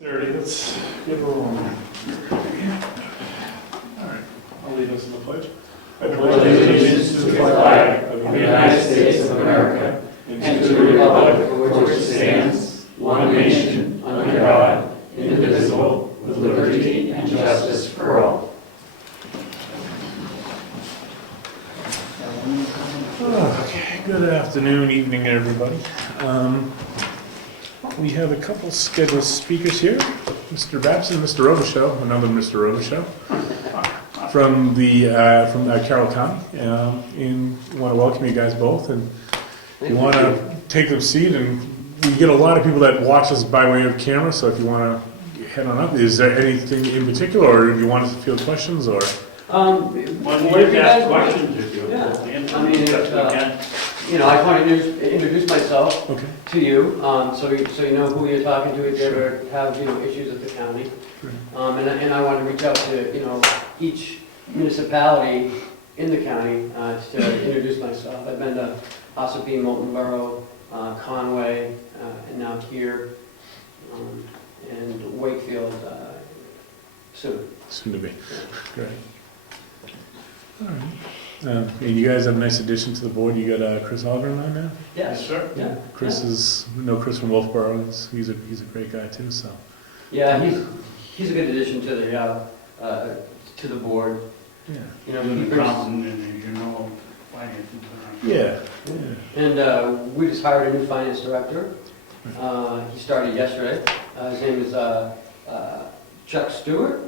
Let's get rolling. All right, I'll lead us in the pledge. I pledge allegiance to the flag of the United States of America and to the republic for which it stands, one nation, under God, indivisible, with liberty and justice for all. Okay, good afternoon, evening, everybody. We have a couple scheduled speakers here. Mr. Babson, Mr. Robisheau, another Mr. Robisheau, from Carroll County. And want to welcome you guys both. And you want to take a seat, and we get a lot of people that watch us by way of camera. So if you want to head on up, is there anything in particular, or do you want us to field questions, or? What if you ask questions if you answer? I mean, you know, I just want to introduce myself to you, so you know who you're talking to if you ever have, you know, issues with the county. And I want to reach out to, you know, each municipality in the county to introduce myself. I've been to Ossipee, Moulton Borough, Conway, and now here, and Wakefield soon. Soon to be. Great. All right. And you guys have a nice addition to the board. You got Chris Oliver on now? Yes, sir. Yeah. Chris is, we know Chris from Wolfboro. He's a great guy too. So. Yeah, he's a good addition to the board. Yeah. You know, He's an accountant and you know finance. Yeah. And we just hired a new finance director. He started yesterday. His name is Chuck Stewart.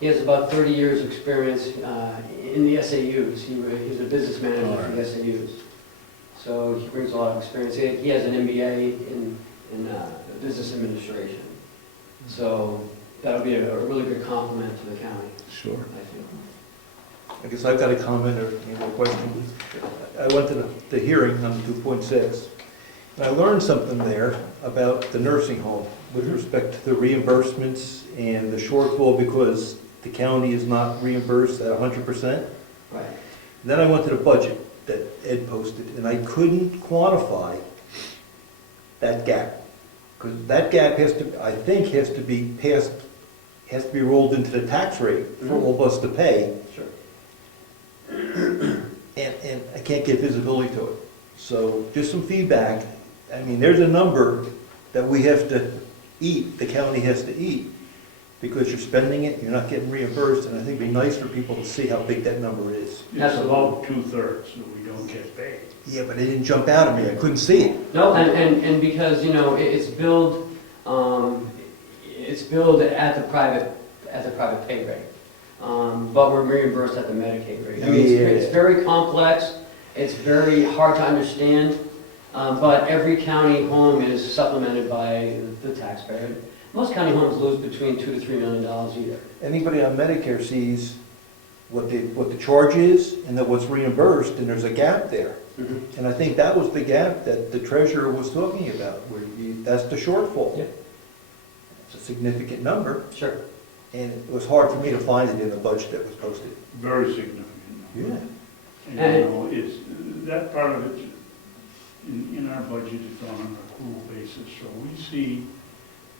He has about 30 years experience in the SAUs. He was a business manager for the SAUs. So he brings a lot of experience. He has an MBA in business administration. So that'll be a really good compliment to the county. Sure. I think. I guess I've got a comment or a question. I went to the hearing on 2.6, and I learned something there about the nursing home with respect to the reimbursements and the shortfall because the county is not reimbursed at 100%. Right. Then I went to the budget that Ed posted, and I couldn't quantify that gap. Because that gap has to be rolled into the tax rate for all of us to pay. Sure. And I can't get visibility to it. So just some feedback. I mean, there's a number that we have to eat, the county has to eat, because you're spending it, you're not getting reimbursed, and I think it'd be nice for people to see how big that number is. It's about 2/3 that we don't get paid. Yeah, but it didn't jump out at me, I couldn't see it. No, and because, you know, it's billed at the private pay rate, but we're reimbursed at the Medicaid rate. I mean, it's very complex, it's very hard to understand, but every county home is supplemented by the taxpayer. Most county homes lose between $2 to $3 million a year. Anybody on Medicare sees what the charge is and then what's reimbursed, and there's a gap there. Mm-hmm. And I think that was the gap that the treasurer was talking about, where that's the shortfall. Yeah. It's a significant number, Sure. and it was hard for me to find it in the budget that was posted. Very significant. Yeah. And you know, it's, that part of it, in our budget, is on an accrual basis. So we see,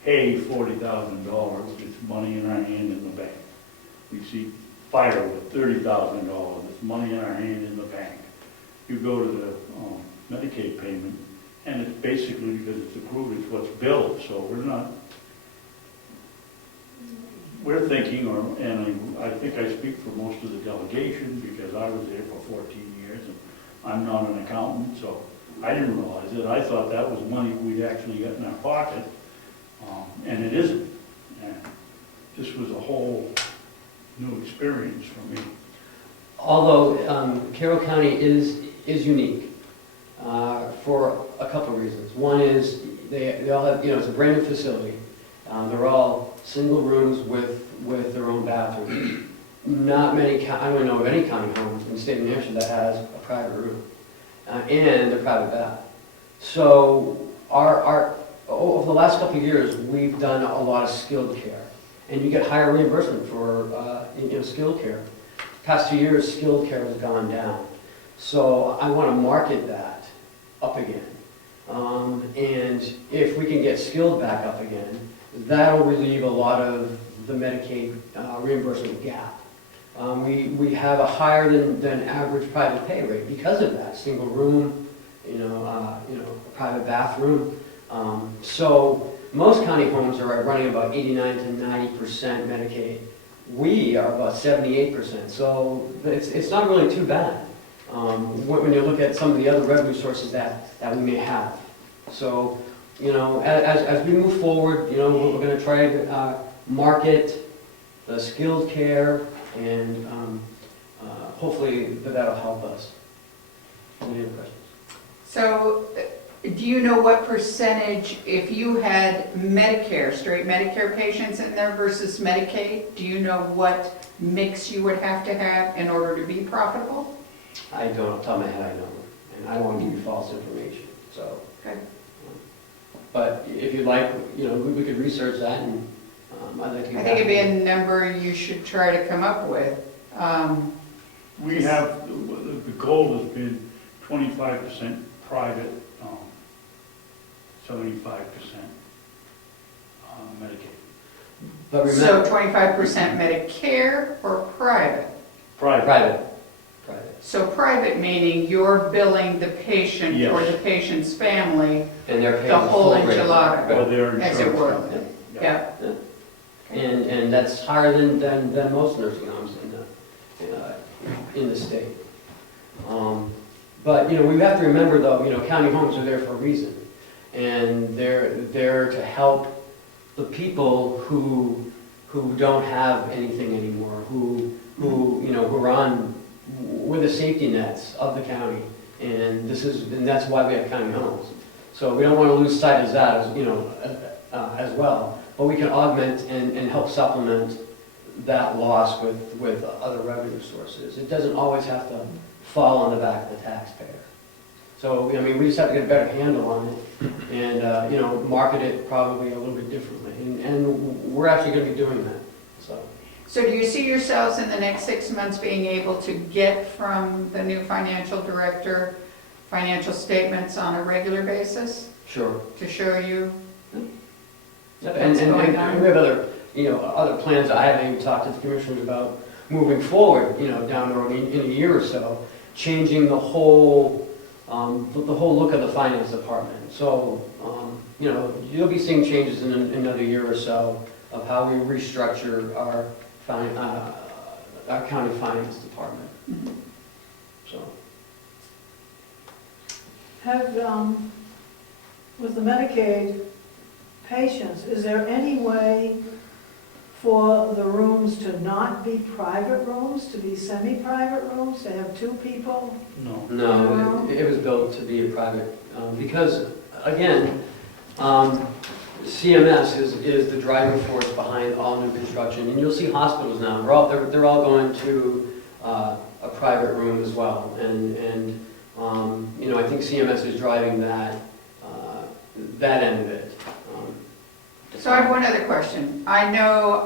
hey, $40,000, it's money in our hand in the bank. We see fire with $30,000, it's money in our hand in the bank. You go to the Medicaid payment, and it's basically, because it's accrued, it's what's billed, so we're thinking, and I think I speak for most of the delegation, because I was there for 14 years, and I'm not an accountant, so I didn't realize it. I thought that was money we'd actually got in our pocket, and it isn't. And this was a whole new experience for me. Although Carroll County is unique for a couple of reasons. One is they all have, you know, it's a brand new facility. They're all single rooms with their own bathroom. Not many, I don't know of any county home in the state of New Hampshire that has a private room and a private bath. So over the last couple of years, we've done a lot of skilled care, and you get higher reimbursement for skilled care. Past 2 years, skilled care has gone down. So I want to market that up again. And if we can get skilled back up again, that'll relieve a lot of the Medicaid reimbursement gap. We have a higher than average private pay rate because of that, single room, a private bathroom. So most county homes are running about 89 to 90% Medicaid. We are about 78%, so it's not really too bad when you look at some of the other revenue sources that we may have. So, as we move forward, we're going to try to market the skilled care, and hopefully that'll help us. Any other questions? So, do you know what percentage, if you had Medicare, straight Medicare patients in there versus Medicaid, do you know what mix you would have to have in order to be profitable? I don't, off the top of my head, I don't, and I don't want to give you false information, so. Okay. But if you'd like, we could research that, and I'd like to get I think it'd be back. a number you should try to come up with. We have, the goal has been 25% private, 75% Medicaid. But So remember, 25% Medicare or private? private. So private meaning you're billing the patient Yes. or the patient's family And they're paying the whole full rate. enchilada, Or their as it insurance were. company. Yeah. And that's higher than most nursing homes in the state. But, we have to remember though, county homes are there for a reason. And they're there to help the people who don't have anything anymore, who are we're the safety nets of the county. And that's why we have county homes. So we don't want to lose sight of that as well. But we can augment and help supplement that loss with other revenue sources. It doesn't always have to fall on the back of the taxpayer. So, we just have to get a better handle on it and, market it probably a little bit differently. And we're actually going to be doing that, so. So do you see yourselves in the next 6 months being able to get from the new financial director financial statements on a regular basis Sure. to show you? Yep, What's going on? and we have other plans that I haven't even talked to the commissioners about moving forward, down the road in a year or so, changing the whole look of the finance department. So, you'll be seeing changes in another year or so of how we restructure our county finance department. Mhm. So, With the Medicaid patients, is there any way for the rooms to not be private rooms, to be semi-private rooms, to have two people? No. no, it was built to be a private, because, again, CMS is the driving force behind all new construction, and you'll see hospitals now, they're all going to a private room as well, and I think CMS is driving that end of it. So I have one other question. I know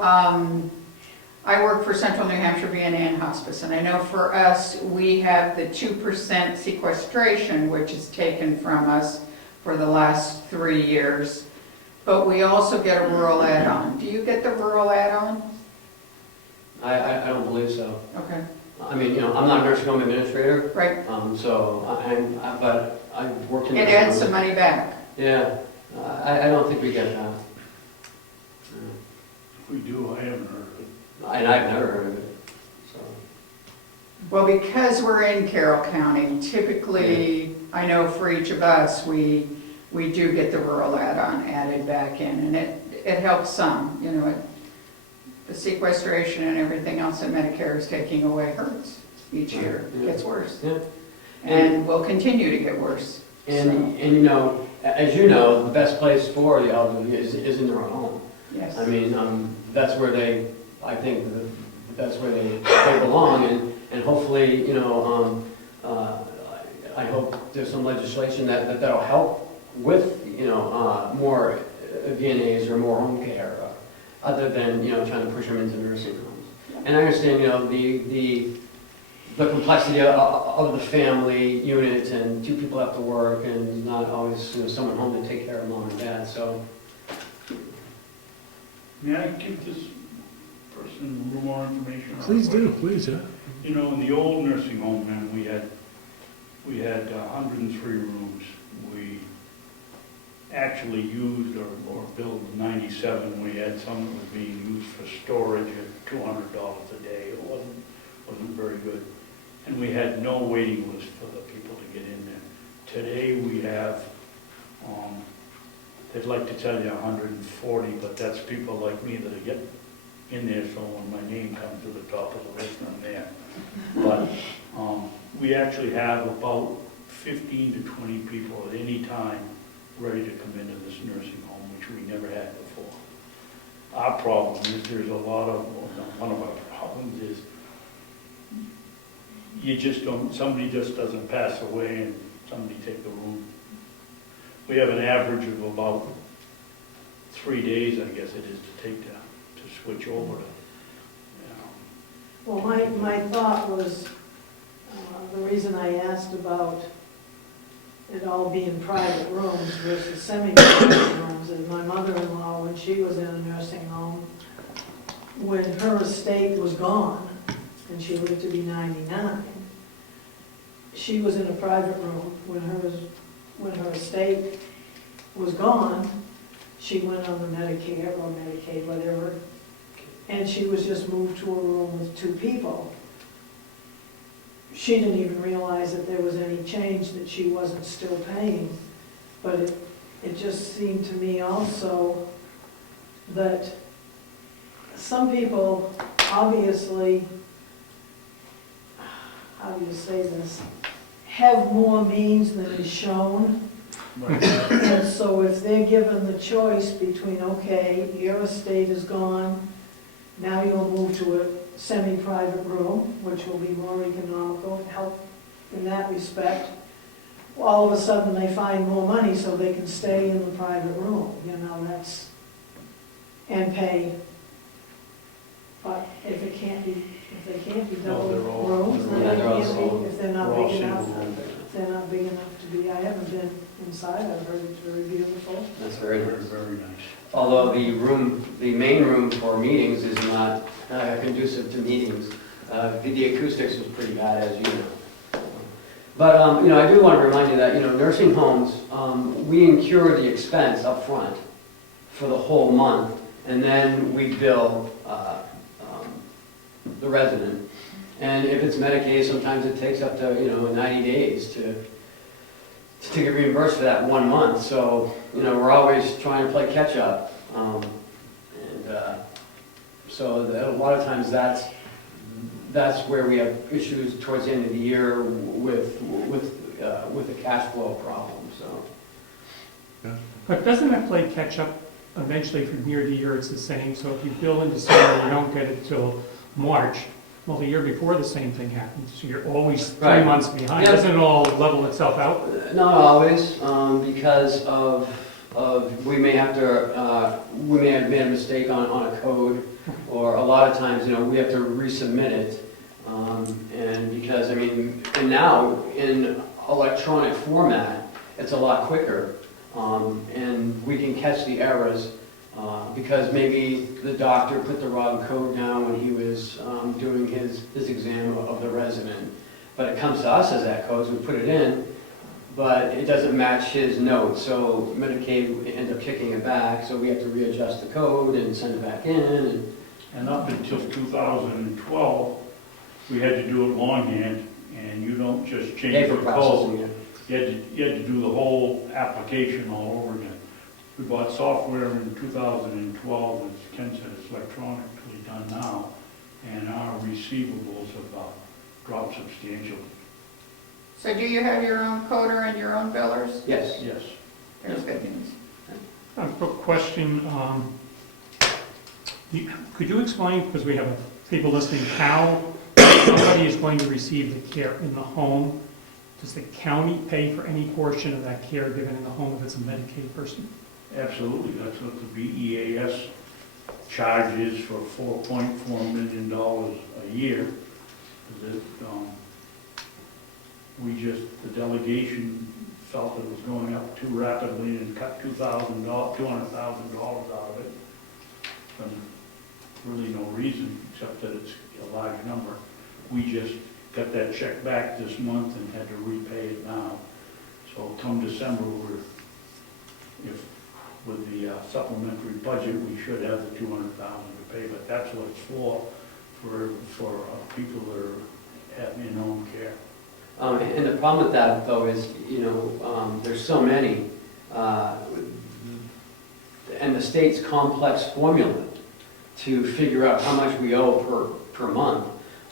I work for Central New Hampshire VNA and Hospice, and I know for us, we have the 2% sequestration, which is taken from us for the last 3 years, but we also get a rural add-on. Do you get the rural add-on? I don't believe so. Okay, I'm not a nursing home administrator, right. but I've worked in. It adds some money back. Yeah, I don't think we get that. If we do, I haven't heard of it. And I've never heard of it, so. Well, because we're in Carroll County, typically, I know for each of us, we do get the rural add-on added back in, and it helps some, the sequestration and everything else that Medicare is taking away hurts each year. It gets worse. Yeah. And will continue to get worse. And as you know, the best place for the elderly is in their own home. Yes. That's where I think that's where they belong, and hopefully, I hope there's some legislation that'll help with, more VNAs or more home care, other than, trying to push them into nursing homes. And I understand, the complexity of the family unit, and two people have to work, and not always, you know, someone home to take care of mom and dad, so. May I give this person a little more information? Please do, please, yeah. You know, in the old nursing home, man, we had 103 rooms. We actually used or built 97. We had some that was being used for storage at $200 a day. It wasn't very good. And we had no waiting list for the people to get in there. Today we have, they'd like to tell you 140, but that's people like me that get in there, so when my name comes to the top of the list, I'm there. But we actually have about 15 to 20 people at any time ready to come into this nursing home, which we never had before. Our problem is there's a lot of, one of our problems is you just don't, somebody just doesn't pass away and somebody take the room. We have an average of about 3 days, I guess it is, to take to switch over to, Well, my thought was, the reason I asked about it all being private rooms versus semi-private rooms is my mother-in-law, when she was in a nursing home, when her estate was gone, and she lived to be 99, she was in a private room. When her estate was gone, she went on the Medicare or Medicaid, whatever, and she was just moved to a room with 2 people. She didn't even realize that there was any change, that she wasn't still paying. But it just seemed to me also that some people obviously, how do you say this, have more means than is shown. And so if they're given the choice between, okay, your estate is gone, now you'll move to a semi-private room, which will be more economical, help in that respect. All of a sudden, they find more money so they can stay in the private room, you know, and pay. But if they can't be double rooms, then they can't be, if they're not big enough, to be, I haven't been inside, I've heard it's very beautiful. That's very very, nice. very nice. Although the main room for meetings is not conducive to meetings. The acoustics is pretty bad, as you know. But, you know, I do want to remind you that, you know, nursing homes, we incur the expense up front for the whole month, and then we bill the resident. And if it's Medicaid, sometimes it takes up to, you know, 90 days to get reimbursed for that 1 month. So, you know, we're always trying to play catch up. So a lot of times that's where we have issues towards the end of the year with the cash flow problem, so. But doesn't it play catch up eventually from year to year? It's the same. So if you bill in December, you don't get it till March. Well, the year before the same thing happens. So you're always 3 Right. months behind. Yeah. Doesn't it all level itself out? Not always, because of we may have made a mistake on a code, or a lot of times, you know, we have to resubmit it. And because, I mean, and now in electronic format, it's a lot quicker. And we can catch the errors, because maybe the doctor put the wrong code down when he was doing his exam of the resident. But it comes to us as that code, so we put it in, but it doesn't match his note. So Medicaid ends up kicking it back, so we have to readjust the code and send it back in. And up until 2012, we had to do it longhand, and you don't just change Paper the processing code. it. You had to do the whole application all over again. We bought software in 2012, as Ken said, it's electronically done now, and our receivables have dropped substantially. So do you have your own coder and your own billers? Yes. Yes. There's good news. A quick question. Could you explain, because we have people listening, how somebody is going to receive the care in the home? Does the county pay for any portion of that care given in the home if it's a Medicaid person? Absolutely, that's what the BEAS charges for $4.4 million a year. the delegation felt it was going up too rapidly and cut $200,000 out of it. For really no reason, except that it's a large number. We just got that check back this month and had to repay it now. So come December, with the supplementary budget, we should have the $200,000 to pay, but that's what it's for people that are at in-home care. And the problem with that, though, is, there's so many, and the state's complex formula to figure out how much we owe per month.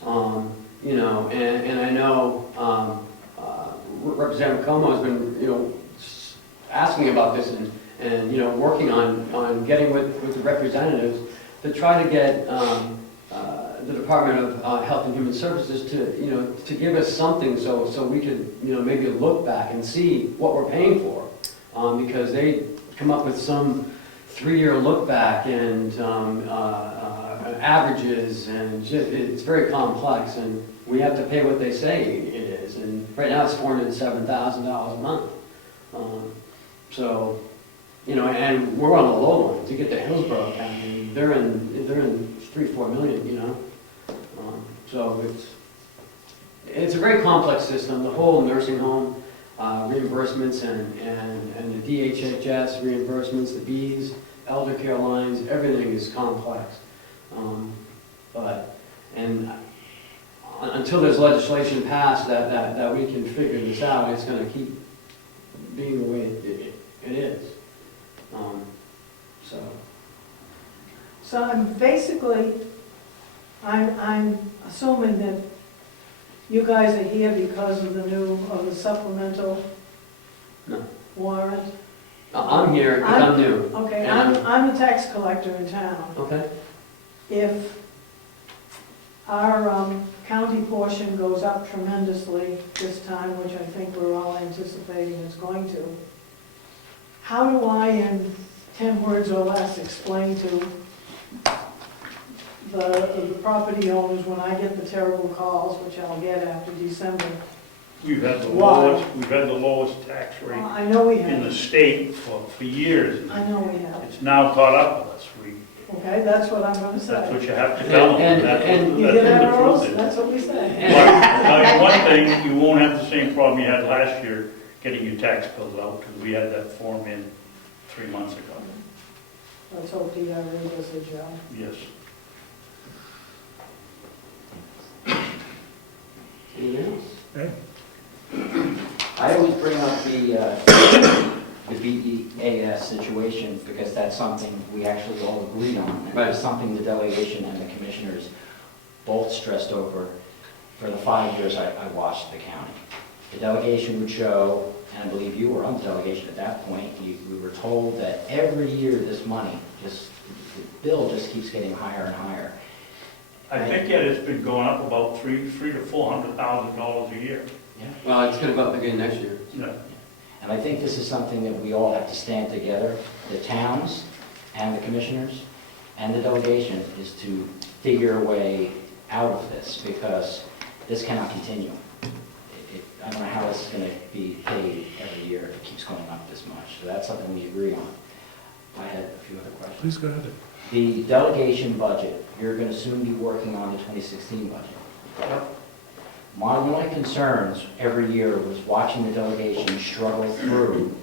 And I know Representative Comeau has been, asking about this and working on getting with the representatives to try to get the Department of Health and Human Services to give us something so we could, maybe look back and see what we're paying for. Because they come up with some 3-year look back and averages, and it's very complex, and we have to pay what they say it is. And right now it's $407,000 a month. And we're on the low one. To get to Hillsborough County, they're in 3-4 million, So it's a very complex system. The whole nursing home reimbursements and the DHHS reimbursements, the Bs, elder care lines, everything is complex. Until there's legislation passed that we can figure this out, it's going to keep being the way it is. So I'm assuming that you guys are here because of the supplemental No. warrant? I'm here because I'm new. Okay, And I'm a tax collector in town. Okay. If our county portion goes up tremendously this time, which I think we're all anticipating it's going to, how do I, in 10 words or less, explain to the property owners when I get the terrible calls, which I'll get after December? We've had the Why? lowest tax rate I know we in the have. state for years. I know we have. It's now caught up with us. Okay, that's what I'm gonna That's what say. you have to tell them. And You That's hear what that, the Rose? truth is. That's what we say. But I'll tell you one thing, you won't have the same problem you had last year getting your tax bills out, because we had that form in 3 months ago. Let's hope the IRA does their job. Yes. Anything else? Okay. I always bring up the BEAS situation because that's something we actually all agreed on. And Right. it's something the delegation and the commissioners both stressed over for the 5 years I watched the county. The delegation would show, and I believe you were on the delegation at that point, we were told that every year this money, the bill just keeps getting higher and higher. I think that it's been going up about $300,000 to $400,000 a year. Yeah. Well, it's going to go up again next year. Yeah. And I think this is something that we all have to stand together, the towns and the commissioners and the delegation, is to figure a way out of this, because this cannot continue. I don't know how this is going to be paid every year if it keeps going up this much. So that's something we agree on. I had a few other questions. Please go ahead. The delegation budget, you're going to soon be working on the 2016 budget. One of my concerns every year was watching the delegation struggle through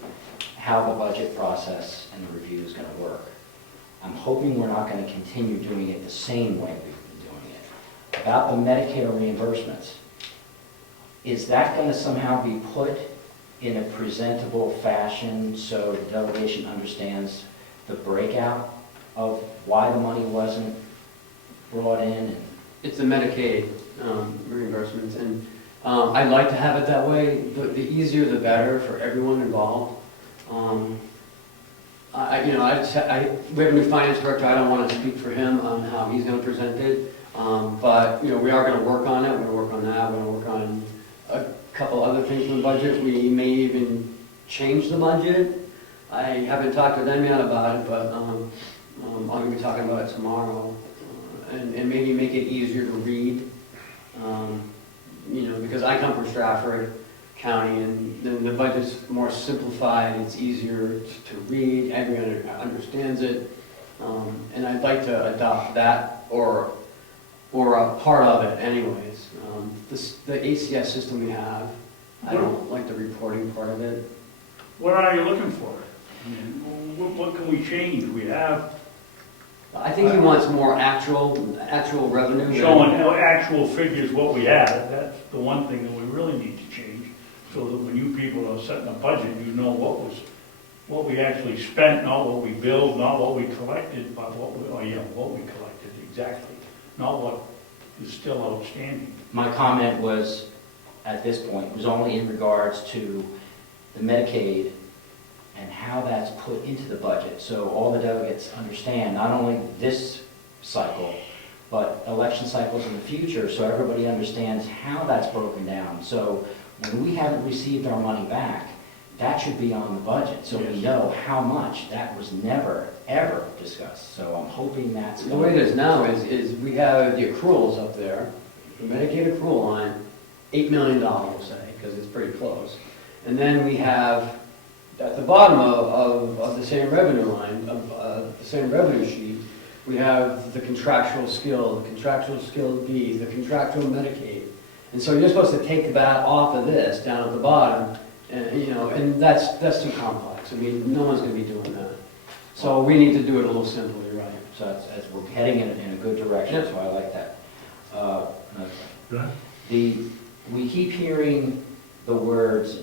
how the budget process and the review is going to work. I'm hoping we're not going to continue doing it the same way we've been doing it. About the Medicare reimbursements, is that going to somehow be put in a presentable fashion so the delegation understands the breakout of why the money wasn't brought in? It's the Medicaid reimbursements, and I'd like to have it that way. The easier, the better for everyone involved. We have a new finance director. I don't want to speak for him on how he's going to present it, but we are going to work on it. We're going to work on that. We're going to work on a couple other things in the budget. We may even change the budget. I haven't talked to them yet about it, but I'm going to be talking about it tomorrow. And maybe make it easier to read, because I come from Stratford, county, and then the budget's more simplified, it's easier to read, everyone understands it. And I'd like to adopt that or a part of it anyways. The ACS system we have, I don't like the reporting part of it. What are you looking for? I mean, what can we change? We have I think he wants more actual revenue. than- showing actual figures what we have. That's the one thing that we really need to change, so that when you people are setting a budget, you know what we actually spent, not what we billed, not what we collected, but what we collected exactly, not what is still outstanding. My comment was, at this point, was only in regards to the Medicaid and how that's put into the budget. So all the delegates understand, not only this cycle, but election cycles in the future, so everybody understands how that's broken down. So when we haven't received our money back, that should be on the budget, so we know how much. That was never, ever discussed. So I'm hoping that's. The way it is now is we have the accruals up there, the Medicaid accrual line, $8 million, we'll say, because it's pretty close. And then we have, at the bottom of the same revenue line, of the same revenue sheet, we have the contractual skill D, the contractual Medicaid. And so you're supposed to take that off of this, down at the bottom, and that's too complex. I mean, no one's gonna be doing that. So we need to do it a little simpler, you're right. So as we're heading in a good direction, so I like that. Another thing. We keep hearing the words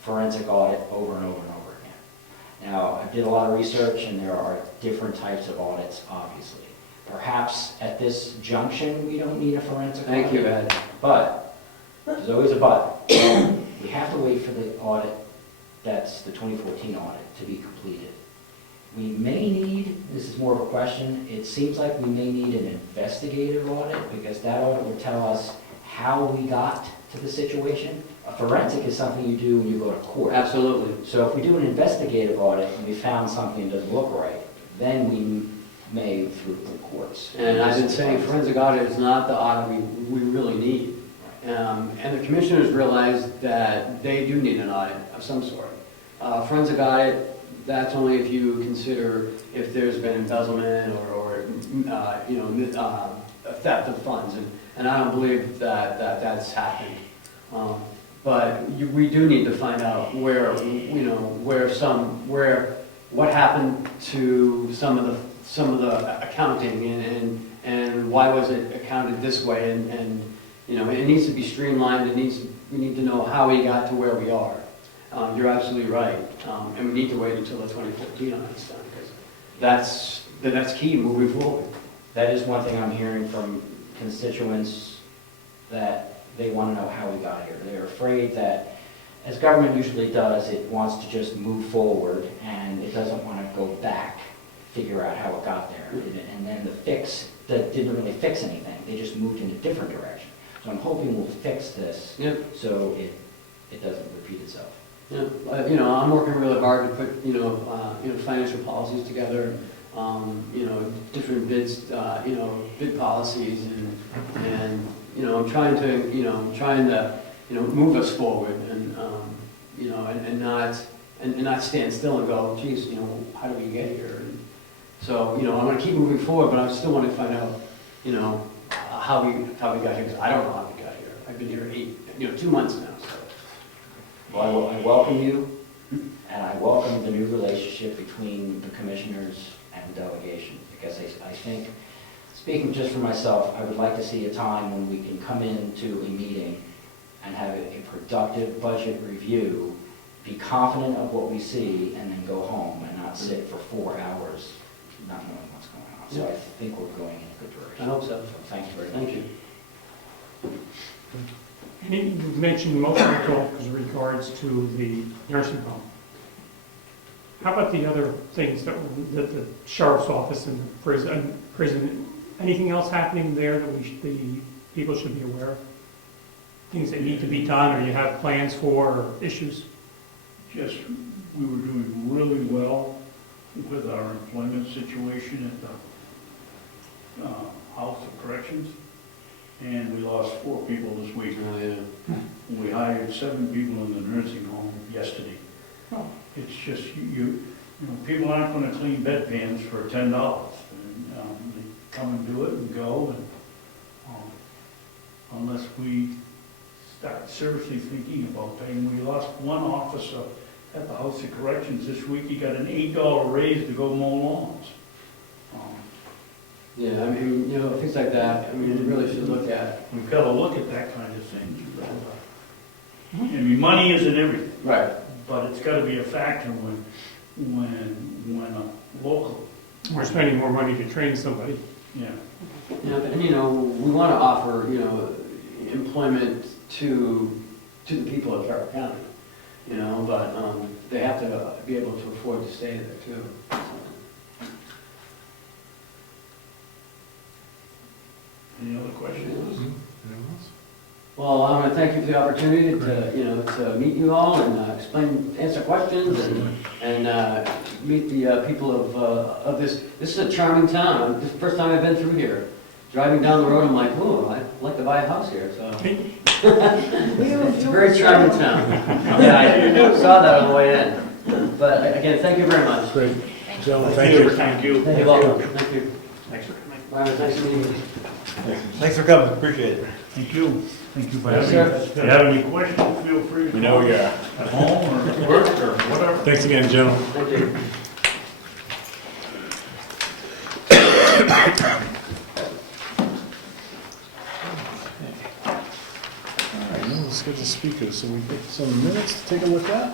forensic audit over and over and over again. Now, I did a lot of research, and there are different types of audits, obviously. Perhaps at this junction, we don't need a forensic audit. Thank you, Ed. But, there's always a but. We have to wait for the audit, that's the 2014 audit, to be completed. We may need, this is more of a question, it seems like we may need an investigative audit, because that audit will tell us how we got to the situation. A forensic is something you do when you go to court. Absolutely. So if we do an investigative audit and we found something that doesn't look right, then we may through the courts. And I've been saying forensic audit is not the audit we really need. And the commissioners realize that they do need an audit of some sort. Forensic audit, that's only if you consider if there's been embezzlement or theft of funds, and I don't believe that's happened. But we do need to find out what happened to some of the accounting and why was it accounted this way, and it needs to be streamlined. We need to know how we got to where we are. You're absolutely right, and we need to wait until the 2014 audit's done, because that's key moving forward. That is one thing I'm hearing from constituents, that they want to know how we got here. They're afraid that, as government usually does, it wants to just move forward, and it doesn't want to go back, figure out how it got there. And then the fix, that didn't really fix anything. They just moved in a different direction. So I'm hoping we'll fix this, so it doesn't repeat itself. Yeah, I'm working really hard to put, financial policies together, different bids, bid policies, and I'm trying to, move us forward, and not stand still and go, geez, how do we get here? And so, I want to keep moving forward, but I still want to find out, how we got here, because I don't know how we got here. I've been here 2 months now, so. Well, I welcome you, and I welcome the new relationship between the commissioners and the delegation, because I think, speaking just for myself, I would like to see a time when we can come into a meeting and have a productive budget review, be confident of what we see, and then go home and not sit for 4 hours not knowing what's going on. So I think we're going in a good direction. I hope so. Thank you very much. Thank you. You mentioned most of the talk as regards to the nursing home. How about the other things that the sheriff's office and the prison, anything else happening there that the people should be aware of? Things that need to be done, or you have plans for, or issues? Just, we were doing really well with our employment situation at the House of Corrections. and we lost 4 people this week. Oh, yeah. We hired 7 people in the nursing home yesterday. Oh. It's just, you know, people aren't gonna clean bedpans for $10. And, they come and do it and go, and, unless we start seriously thinking about paying. We lost one officer at the House of Corrections this week. He got an $8 raise to go mow lawns. Yeah, I mean, you know, things like that, I mean, we really should look at. We've gotta look at that kind of thing. I mean, money isn't everything. Right. But it's gotta be a factor when a local, We're spending more money to train somebody. yeah. Yeah, and you know, we want to offer, you know, employment to the people of Carroll County, you know, but they have to be able to afford to stay there too. Any other questions? Anyone else? Well, I want to thank you for the opportunity to, you know, to meet you all and answer questions and meet the people of this. This is a charming town. This is the first time I've been through here. Driving down the road, I'm like, oh, I'd like to buy a house here, so. It's a very charming town. Yeah, I saw that on the way in. But again, thank you very much. Great. Gentlemen, thank you. Thank you. You're welcome. Thank you. Thanks for coming. Byron, thanks for meeting me. Thanks for coming, appreciate it. Thank you. Thank you for Yes, having sir. us. If you have any questions, feel free to We know call you are. at home or at work or whatever. Thanks again, gentlemen. Thank you. All right, now let's get the speakers, so we get some minutes to take a look at.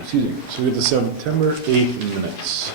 Excuse me, so we get the September 8th minutes.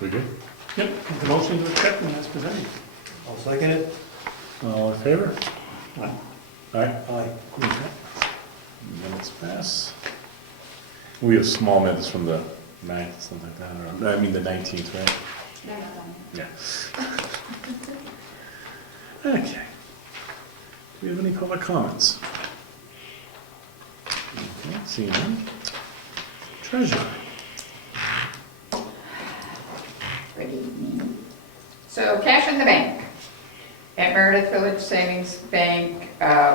We good? Yep, the motion to accept them as presented. I'll second it. All in favor? Aye. Aye. Aye. Minutes pass. We have small minutes from the 9th, something like that, or, I mean, the 19th, right? Yeah. Okay. Do we have any public comments? Okay, seeing none. Treasurer. Good evening. So cash in the bank. At Meredith Village Savings Bank,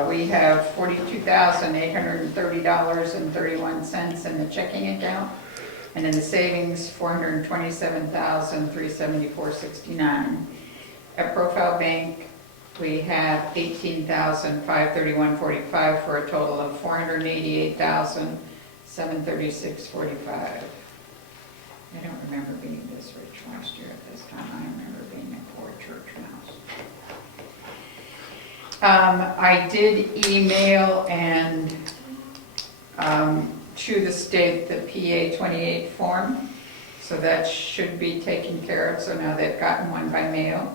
we have $42,830.31 in the checking account, and in the savings, $427,374.69. At Profile Bank, we have $18,531.45 for a total of $488,736.45. I don't remember being this rich last year at this time. I remember being a poor church mouse. I did email and to the state the PA 28 form, so that should be taken care of. So now they've gotten one by mail,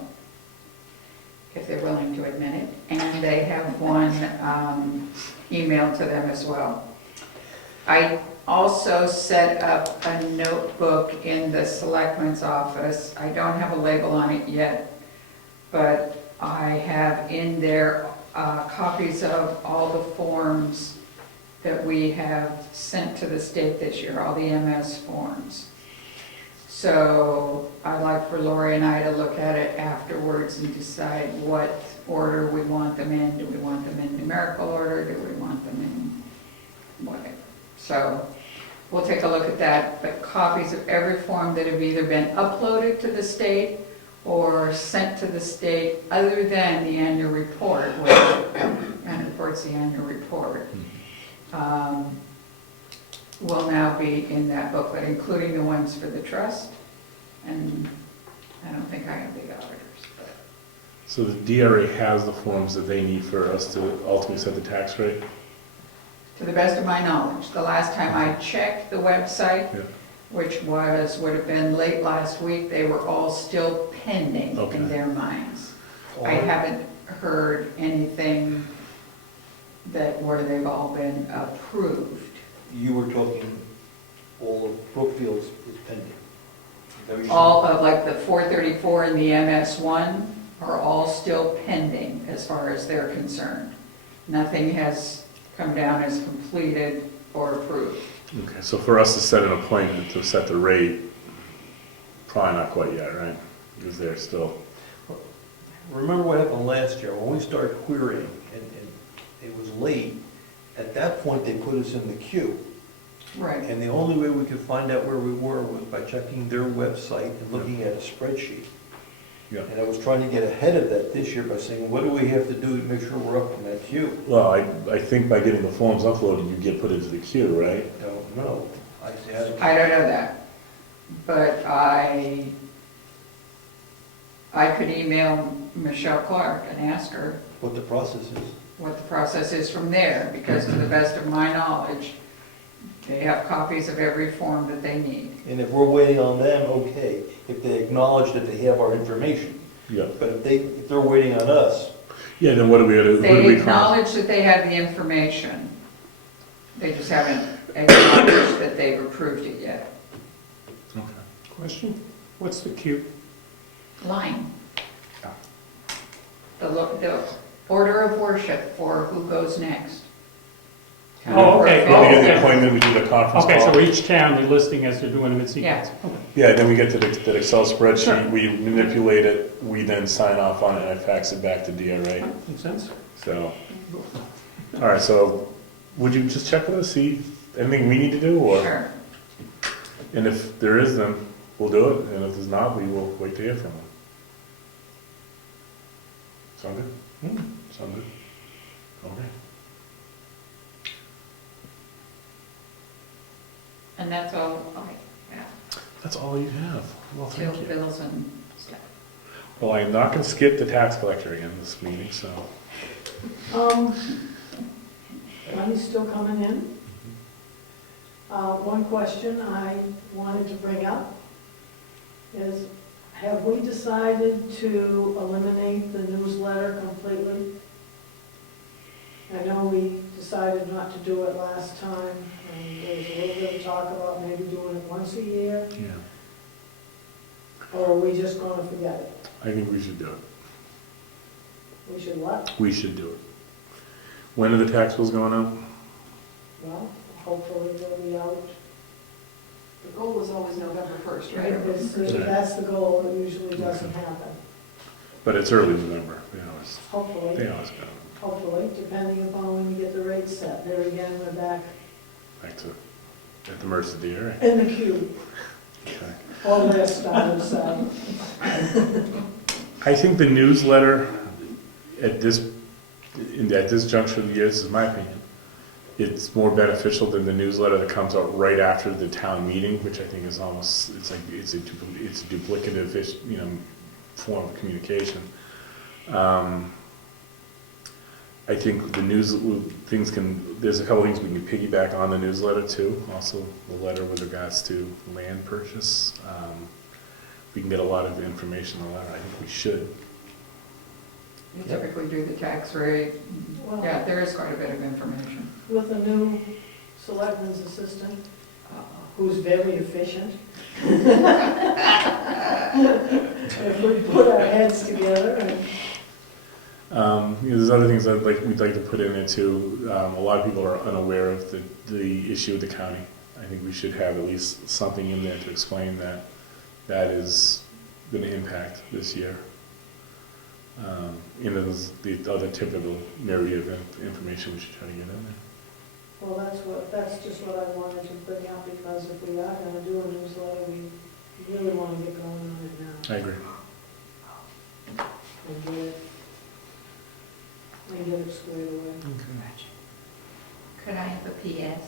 if they're willing to admit it, and they have one emailed to them as well. I also set up a notebook in the selectman's office. I don't have a label on it yet, but I have in there copies of all the forms that we have sent to the state this year, all the MS forms. So I'd like for Lori and I to look at it afterwards and decide what order we want them in. Do we want them in numerical order? Do we want them in whatever? So we'll take a look at that, but copies of every form that have either been uploaded to the state or sent to the state, other than the annual report, which and reports the annual report, will now be in that booklet, including the ones for the trust. And I don't think I have the auditors, but So the DRA has the forms that they need for us to ultimately set the tax rate? To the best of my knowledge, the last time I checked the website, Yeah. which would have been late last week, they were all still pending Okay. in their minds. I haven't heard anything where they've all been approved. You were talking, all of Brookfield's is pending. Is that what you said? All of, like, the 434 and the MS1 are all still pending as far as they're concerned. Nothing has come down as completed or approved. Okay, so for us to set an appointment to set the rate, probably not quite yet, right? Because they're still, Remember what happened last year, when we started querying, and it was late, at that point, they put us in the queue. Right. And the only way we could find out where we were was by checking their website and looking at a spreadsheet. yeah. And I was trying to get ahead of that this year by saying, what do we have to do to make sure we're up in that queue? Well, I think by getting the forms uploaded, you get put into the queue, right? Don't know. I said, I don't know that, but I could email Michelle Clark and ask her what the process is. what the process is from there, because to the best of my knowledge, they have copies of every form that they need. And if we're waiting on them, okay, if they acknowledge that they have our information. Yeah. But if they're waiting on us, Yeah, then what do we, who do They we call? acknowledge that they have the information, they just haven't acknowledged that they've approved it yet. Okay. Question? What's the queue? Line. Yeah. The order of worship for who goes next. Oh, okay. When we get the okay. appointment, we do the conference Okay, so call. each town, they're listing as they're doing them in sequence. Okay. Yeah, then we get to that Excel spreadsheet, Sure. we manipulate it, we then sign off on it, and I fax it back to DRA, Makes sense? so. All right, so would you just check with us, see anything we need to do, or? Sure. And if there is, then we'll do it, and if there's not, we will wait to hear from them. Sound good? Sound good? Okay. And that's all, okay, yeah. That's all you have. Well, Bill- thank you. Bills and stuff. Well, I am not gonna skip the tax collector again this meeting, so. Money's still coming in. One question I wanted to bring up is, have we decided to eliminate the newsletter completely? I know we decided not to do it last time, and there was a little bit of talk about maybe doing it once a year, Yeah. or are we just gonna forget it? I think we should do it. We should what? We should do it. When are the tax bills going out? Well, hopefully they'll be out. The goal was always November 1st, Right, if that's the goal, it usually doesn't happen. But it's early November, they always Hopefully, go. hopefully, depending upon when you get the rates set. There again, we're back Back to, at the mercy of the DRA. in the queue. Okay. All their stuff is, I think the newsletter at this juncture of the year, this is my opinion, it's more beneficial than the newsletter that comes out right after the town meeting, which I think is almost, it's a duplicative, form of communication. I think there's a couple things we can piggyback on the newsletter too. Also, the letter with regards to land purchase. We can get a lot of information on that. I think we should. You typically do the tax rate. well, Yeah, there is quite a bit of information. with a new selectman's assistant, who's very efficient. If we put our heads together and There's other things we'd like to put in it too. A lot of people are unaware of the issue with the county. I think we should have at least something in there to explain that is going to impact this year. There's the other typical myriad of information we should try to get in there. well, that's just what I wanted to bring up, because if we are gonna do a newsletter, we really wanna get going on it now I agree. and get it squared away. Could I have a PS?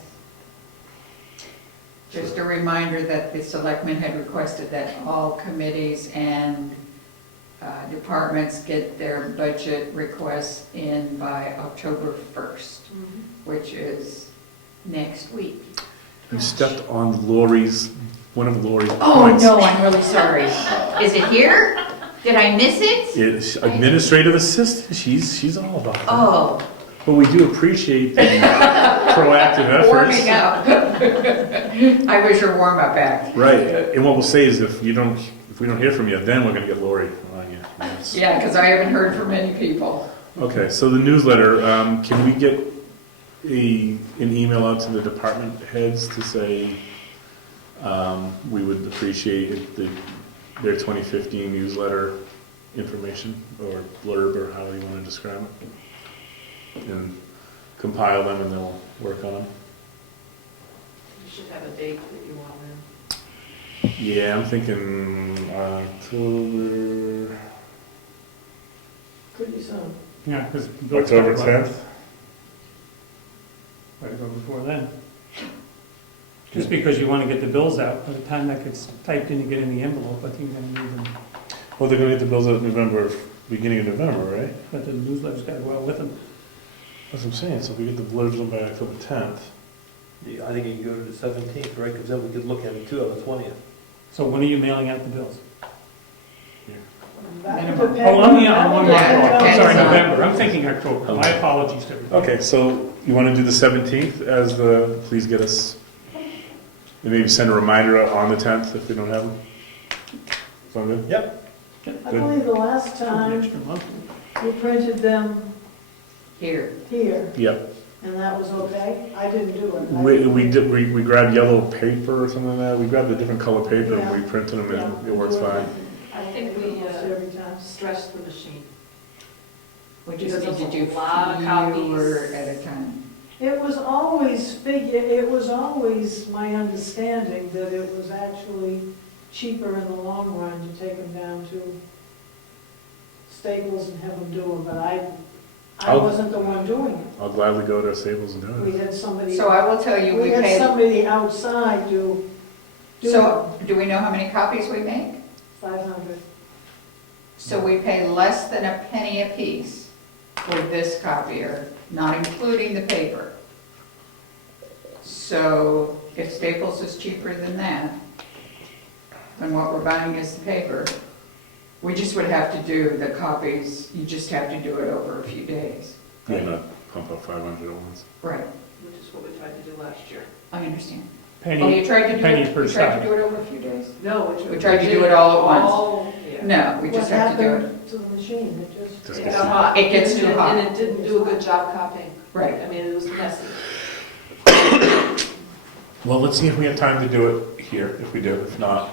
Just a reminder that the selectmen had requested that all committees and departments get their budget requests in by October 1st, which is next week. You stepped on one of Lori's Oh, points. no, I'm really sorry. Is it here? Did I miss it? It's administrative assistant, she's all about it. Oh, But we do appreciate the proactive efforts. warming up. I was your warm-up act. Right, and what we'll say is if we don't hear from you, then we're gonna get Lori on you. Yes. Yeah, because I haven't heard from many people. Okay, so the newsletter, can we get an email out to the department heads to say, we would appreciate their 2015 newsletter information, or blurb, or however you want to describe it? And compile them and then we'll work on them. You should have a date that you want in. Yeah, I'm thinking October, Could be soon. Yeah, because. October 10th. Try to go before then. Just because you want to get the bills out, by the time that gets typed in to get in the envelope, I think you're going to need them. Well, they're gonna get the bills out in November, beginning of November, right? But the newsletter's got to go out with them. That's what I'm saying, so if we get the blurbs in by October 10th. Yeah, I think you can go to the 17th, right, because then we could look at it too on the 20th. So when are you mailing out the bills? That Minimum. would depend- Oh, I'm Yeah, sorry, depends on- November. I'm thinking October. My apologies to everybody. Okay, so you wanna do the 17th as please get us, and maybe send a reminder out on the 10th if we don't have them? Sound good? Yep. I believe the last An time extra month. you printed them Here. here, Yep. and that was okay? I didn't do it. We grabbed yellow paper or something like that, we grabbed a different color paper and we Yeah. printed them Yeah, and it works fine. I think we Almost every time. stress the machine. We just Because need to there's do a lot of copies. fewer at a time. It was always my understanding that it was actually cheaper in the long run to take them down to Staples and have them do them, but I wasn't the one doing it. I'll gladly go to Staples and do We it. had somebody, So I will tell you, we we had paid, somebody outside do them. so do we know how many copies we make? 500. So we pay less than a penny a piece for this copier, not including the paper. So if Staples is cheaper than that, then what we're buying is the paper. We just would have to do the copies, you just have to do it over a few days. Yeah, not pump up 500 at once. Right, Which is what we tried to do last year. I understand. Oh, Penny, you tried to do penny it, per you tried side. to do it over a few days? No, We tried to do it all at once. once. Yeah. No, we just have to do it. What happened to the machine? It just. Just It gets got hot. It gets too hot. And it didn't do a good job copying. Right. I mean, it was messy. Well, let's see if we have time to do it here, if we do, if not,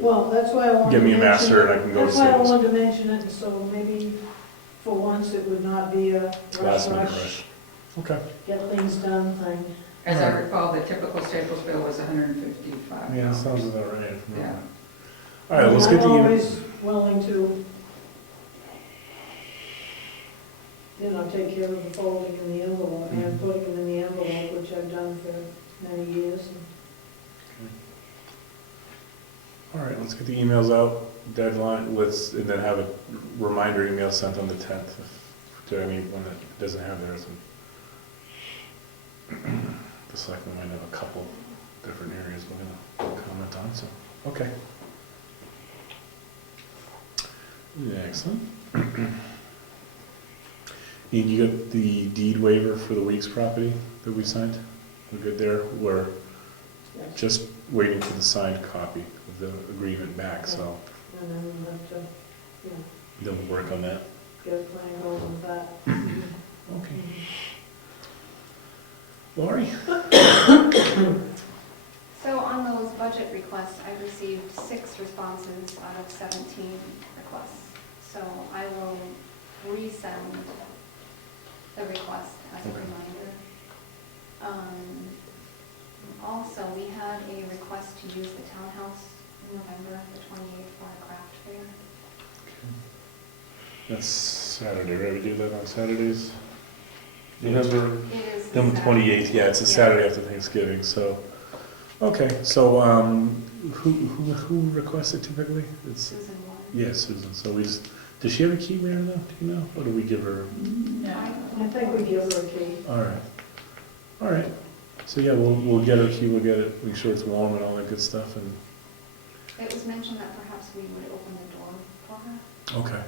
Well, that's why I wanted to give me a mention master it. and I can go to That's why I Staples. wanted to mention it, so maybe for once it would not be a Last minute rush, rush. Okay. get things done thing. As I recall, the typical Staples bill was $155. Yeah, sounds about right. Yeah. All right, let's get the I'm email. always willing to, take care of the folding in the envelope and putting them in the envelope, which I've done for many years. All right, let's get the emails out, deadline, and then have a reminder email sent on the 10th to anyone that doesn't have theirs. And the selectmen might have a couple different areas we're gonna comment on, so, okay. Excellent. Ian, you got the deed waiver for the Weeks property that we signed? We're good there? We're just waiting for the signed copy of the agreement back, so And then we'll have to, then we'll work on that. get a plan going with that. Okay. Lori? So on those budget requests, I received 6 responses out of 17 requests. So I will resend the request as a Okay. reminder. Also, we had a request to use the townhouse in November, the 28th, for a craft fair. That's Saturday, right? We do that on Saturdays? November, It is. November 28th, yeah, it's a Yeah. Saturday after Thanksgiving, so. Okay, so, who requests it typically? It's Susan Warren. Yes, Susan, so does she have a key, Mary, though, do you know? Or do we give her? No. I think we give her a key. All right, so yeah, we'll get her key, we'll get it, make sure it's warm and all that good stuff, and, It was mentioned that perhaps we would open the door for her. okay.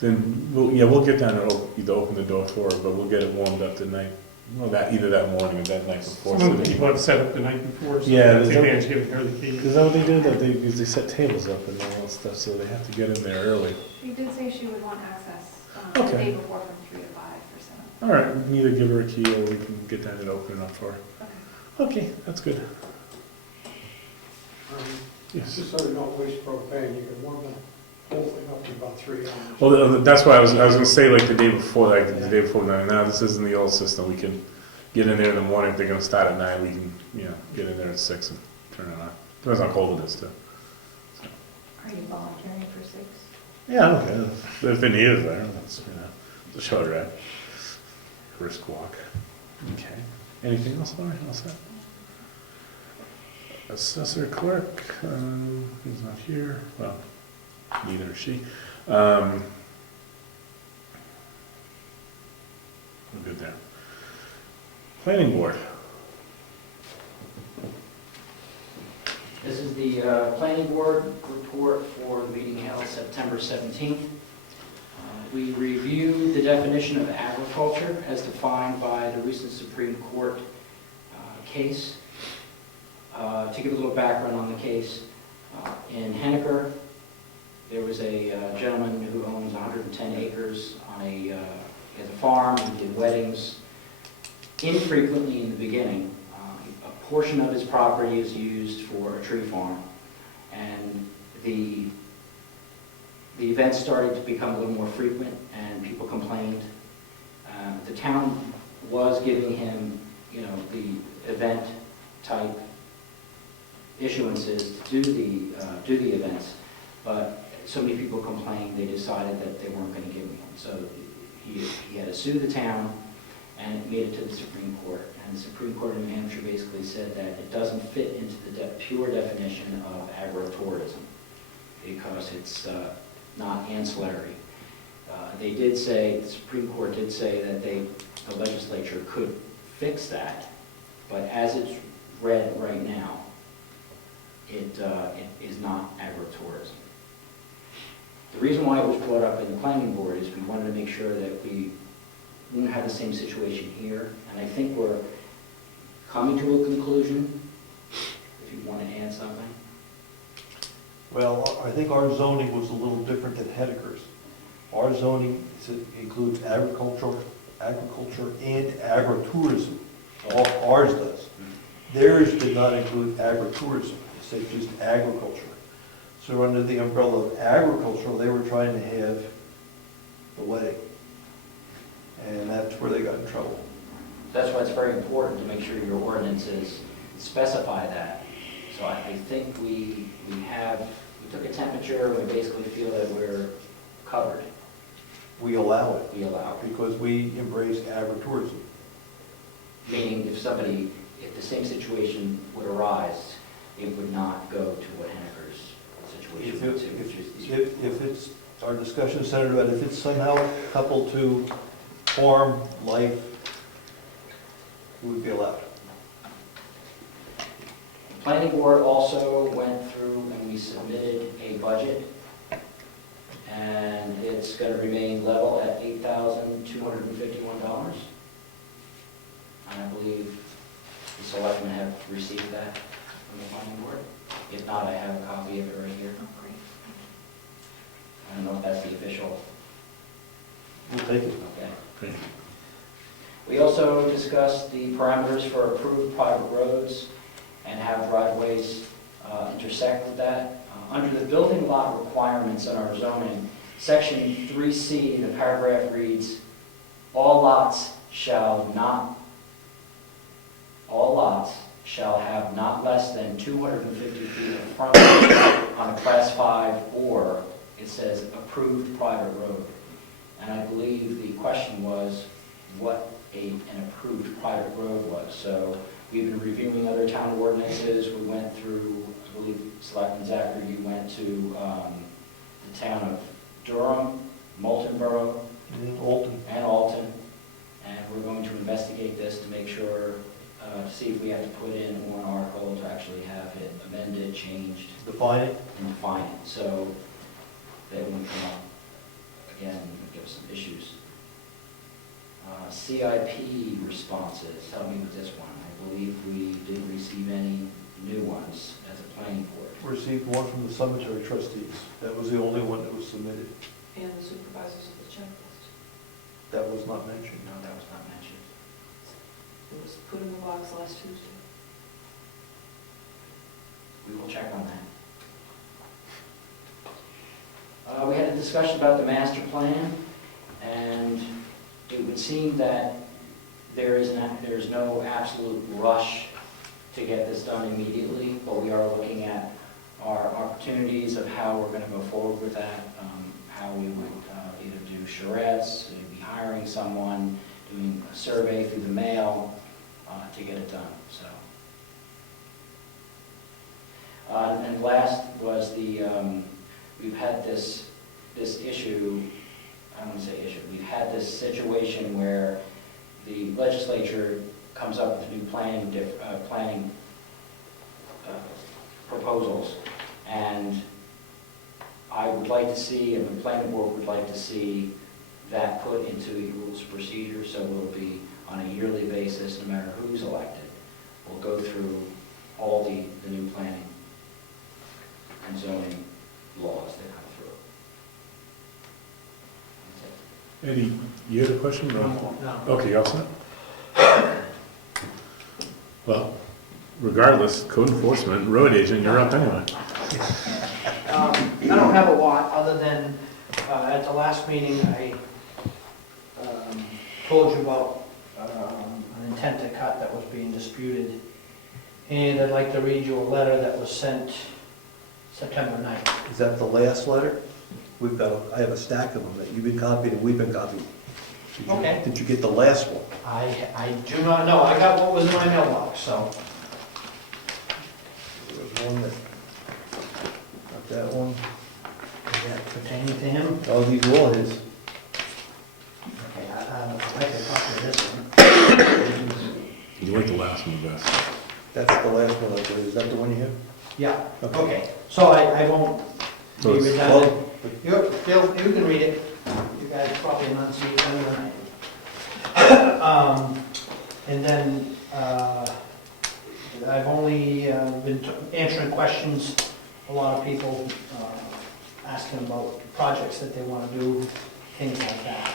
Then, we'll get down and open the door for her, but we'll get it warmed up the night, either that morning or that night before. Some of the people have set up the night before, so Yeah, that's there's the no- advantage giving her the key. Is that what they do, that they set tables up and all that stuff, so they have to get in there early? She did say she would want access the Okay. day before from 3 to 5 or 7. All right, we can either give her a key or we can get down and open it up for her. Okay. Okay, that's good. Yes. Just so you don't waste propane, you can warm the whole thing up in about 3 hours. Well, that's why I was gonna say like the day before, the day before 9. Now, this isn't the old system. We can get in there in the morning. If they're gonna start at 9, we can, get in there at 6 and turn it on. Depends how cold it is too. Are you volunteering for 6? Yeah, okay. If they need it there, that's, the short ride. Brisk walk. Okay. Anything else, Laurie? All set? Assessor clerk, he's not here. Well, neither is she. We're good there. Planning board. This is the planning board report for the meeting held September 17th. We reviewed the definition of agriculture as defined by the recent Supreme Court case. To give a little background on the case, in Henniker, there was a gentleman who owns 110 acres on he has a farm, he did weddings. Infrequently in the beginning, a portion of his property is used for a tree farm, and the events started to become a little more frequent, and people complained. The town was giving him, the event type issuances to do the events, but so many people complained, they decided that they weren't going to give him one. So he had to sue the town, and it made it to the Supreme Court. And the Supreme Court in New Hampshire basically said that it doesn't fit into the pure definition of agritourism because it's not ancillary. The Supreme Court did say that the legislature could fix that, but as it's read right now, it is not agritourism. The reason why it was brought up in the planning board is we wanted to make sure that we wouldn't have the same situation here, and I think we're coming to a conclusion, if you want to add something. Well, I think our zoning was a little different than Henniker's. Our zoning includes agriculture and agritourism. Ours does. Theirs did not include agritourism. It said just agriculture. So under the umbrella of agricultural, they were trying to have the wedding. And that's where they got in trouble. That's why it's very important to make sure your ordinances specify that. So I think we took a temperature, and we basically feel that we're covered. We allow it. We allow it. Because we embrace agritourism. Meaning if the same situation would arise, it would not go to what Henniker's situation would do. If it's, our discussion is centered about if it's somehow coupled to farm life, it would be allowed. The planning board also went through and we submitted a budget, and it's going to remain level at $8,251. And I believe the selectmen have received that from the planning board. If not, I have a copy of it right here. Oh, great. I don't know if that's the official. We'll take it. Okay. We also discussed the parameters for approved private roads and how driveways intersect with that. Under the building lot requirements in our zoning, section 3C, the paragraph reads, all lots shall have not less than 250 feet of frontage on a class 5, or it says approved private road. And I believe the question was what an approved private road was. So we've been reviewing other town ordinances. We went through, I believe, Selectman Zachary, you went to the town issues. CIP responses, help me with this one. I believe we didn't receive any new ones as a planning board. Received one from the cemetery trustees. That was the only one that was submitted. And the supervisors of the checklist. That was not mentioned. No, that was not mentioned. It was put in the box last Tuesday. We will check on that. We had a discussion about the master plan, and it would seem that there's no absolute rush to get this done immediately, but we are looking at our opportunities of how we're going to go forward with that, how we would either do charrettes, maybe hiring someone, doing a survey through the mail to get it done. So, and last was we've had this issue. I don't want to say issue. We've had this situation where the legislature comes up with new planning proposals, and I would like to see, and the planning board would like to see that put into the rules of procedure, so we'll be on a yearly basis, no matter who's elected. We'll go through all the new planning and zoning laws that come through. That's it. Eddie, you had a question? No. Okay, you all set? Well, regardless, code enforcement, road agent, you're up anyway. I don't have a lot, other than at the last meeting, I told you about an intent to cut that was being disputed. And I'd like to read you a letter that was sent September 9th. Is that the last letter? I have a stack of them that you've been copied and we've been copied. Okay. Did you get the last one? I do not know, I got what was in my mailbox, so. There was one not that one. Is that pertaining to him? Oh, these were all his. Okay, I'd like a copy of this one. You like the last one best. That's the last one, I believe. Is that the one you have? Yeah, Okay. okay, so I won't be So it's- redundant. You can read it, you guys probably enunciate anyway. And then, I've only been answering questions, a lot of people asking about projects that they want to do, things like that.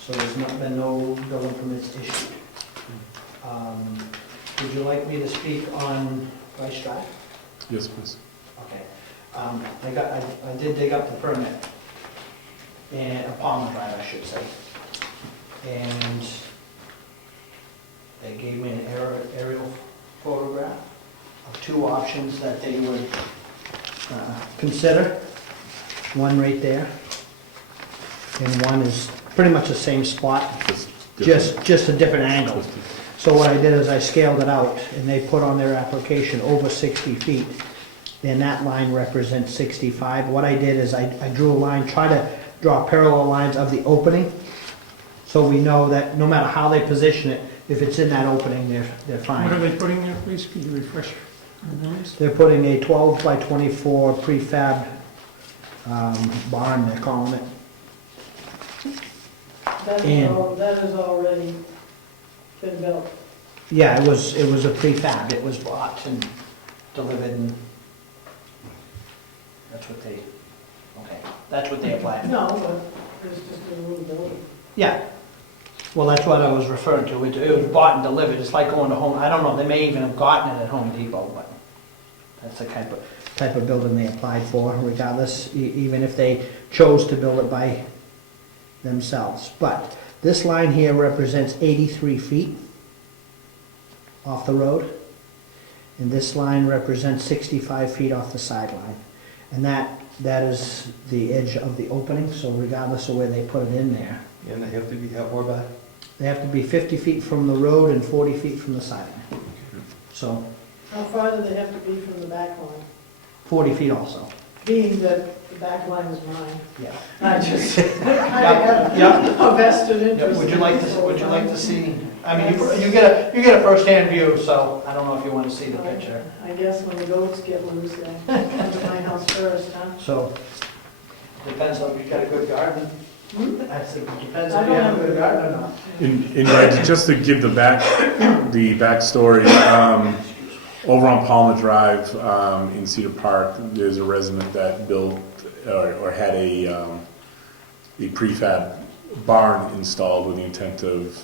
So there's been no building permits issued. Would you like me to speak on Rice Drive? Yes, please. Okay. I did dig up the permit, and a Palmer Drive, I should say. And they gave me an aerial photograph of two options that they would consider. One right there, and one is pretty much the same spot, just a different angle. So what I did is I scaled it out, and they put on their application over 60 feet, and that line represents 65. What I did is I drew a line, try to draw parallel lines of the opening, so we know that no matter how they position it, if it's in that opening, they're What are fine. they putting there, please? Could you refresh our memories? They're putting a 12 by 24 prefab barn, they're calling it. That is already been built. Yeah, it was a prefab, it was bought and delivered, and that's what they applied for. No, but it's just a little building. Yeah, well, that's what I was referring to, it was bought and delivered, it's like going to Home, I don't know, they may even have gotten it at Home Depot, but that's the type of building they applied for, regardless, even if they chose to build it by themselves. But this line here represents 83 feet off the road, and this line represents 65 feet off the sideline. And that is the edge of the opening, so regardless of where they put it in there, And they have to be, how far back? they have to be 50 feet from the road and 40 feet from the sideline. So, How far do they have to be from the back line? 40 feet also. Being that the back line is mine, Yeah. I just Yeah, kind yeah. of have a vested Yeah, interest. would you like to see, I mean, you get a first-hand view, so I don't know if you want to see the picture. I guess when the goats get loose, they come to my house first, huh? So, depends on if you've got a good garden. That's, it depends if you have a good garden or not. And Greg, just to give the backstory, over on Palmer Drive in Cedar Park, there's a resident that built or had a prefab barn installed with the intent of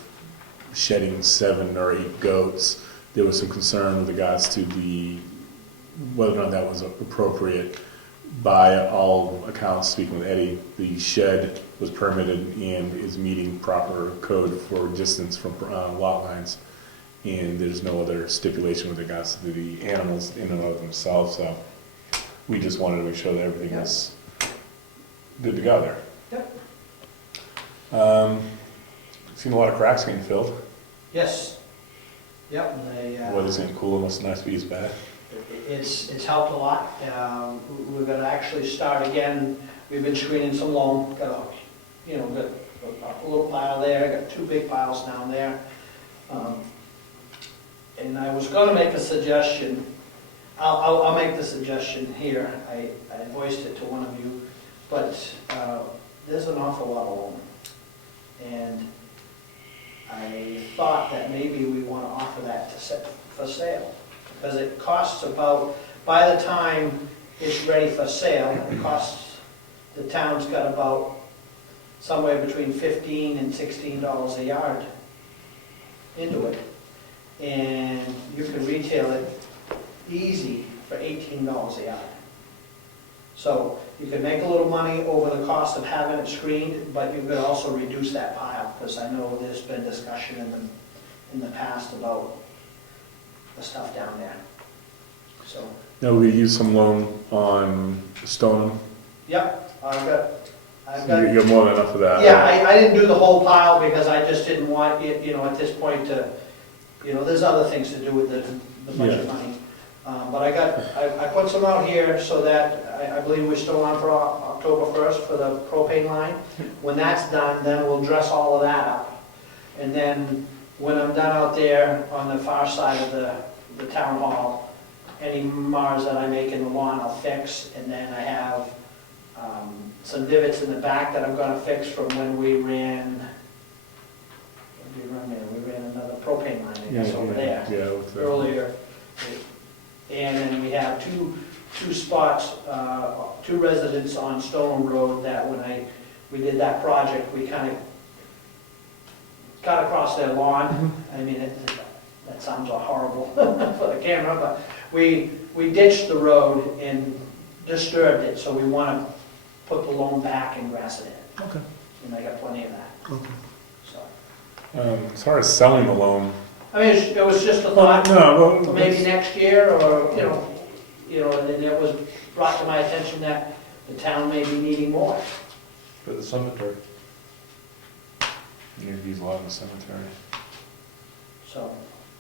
shedding 7 or 8 goats. There was some concern with regards to whether or not that was appropriate. By all accounts, speaking with Eddie, the shed was permitted and is meeting proper code for distance from lot lines. And there's no other stipulation with regards to the animals in and of themselves. So we just wanted to make sure that everything is good to go there. Yep. Seen a lot of cracks getting filled. Yes. Yep, they, Weather's getting cooler, must not be as bad. It's helped a lot. We're gonna actually start again. We've been screening some loam, got a little pile there, got 2 big piles down there. And I was gonna make a suggestion. I'll make the suggestion here. I voiced it to one of you, but there's an awful lot of loam. And I thought that maybe we want to offer that for sale, because it costs about, by the time it's ready for sale, it costs, the town's got about somewhere between $15 and $16 a yard into it. And you can retail it easy for $18 a yard. So you can make a little money over the cost of having it screened, but you could also reduce that pile, because I know there's been discussion in the past about the stuff down there. So. Now we use some loam on Stoneham. Yep, I've got. You got more than enough of that. Yeah, I didn't do the whole pile because I just didn't want it, at this point to, there's other things to do with the budget money. But I put some out here so that I believe we're still on for October 1st for the propane line. When that's done, then we'll dress all of that up. And then when I'm done out there on the far side of the town hall, any Mars that I make in the lawn I'll fix. And then I have some divots in the back that I'm going to fix from when we ran. What did we run there? We ran another propane line, I guess, over there earlier. And then we have two spots, 2 residents on Stone Road that when we did that project, we kind of got across their lawn. I mean, that sounds horrible for the camera, but we ditched the road and disturbed it, so we want to put the loam back and grass it in. Okay. And I got plenty of that. Okay. So. As far as selling the loam. I mean, it was just a thought. No, well, Maybe next year, or, and then it was brought to my attention that the town may be needing more. For the cemetery. You use a lot in the cemetery. So,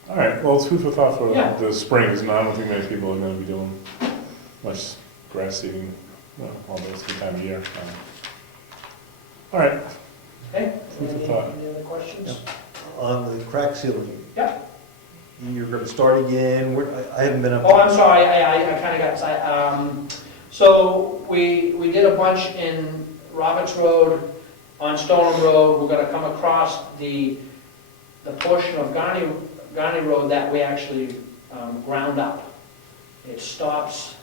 All right, well, it's food for thought for Yeah. the spring, because I don't think many people are going to be doing much grass seeding, although it's a good time of year. All right, okay, Food for any thought. other questions? On the crack ceiling. Yeah. You're gonna start again, I haven't been up. Oh, I'm sorry, I kind of got inside. So we did a bunch in Roberts Road, on Stoneham Road. We're gonna come across the portion of Garney Road that we actually ground up. It stops,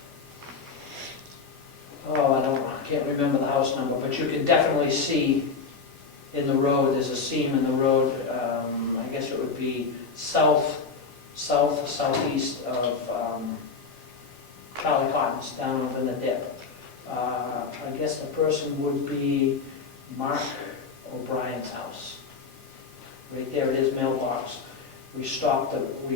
I can't remember the house number, but you can definitely see in the road, there's a seam in the road, I guess it would be southeast of Charlie Cotton's, down over in the dip. I guess the person would be Mark O'Brien's house. Right there it is, mailbox. We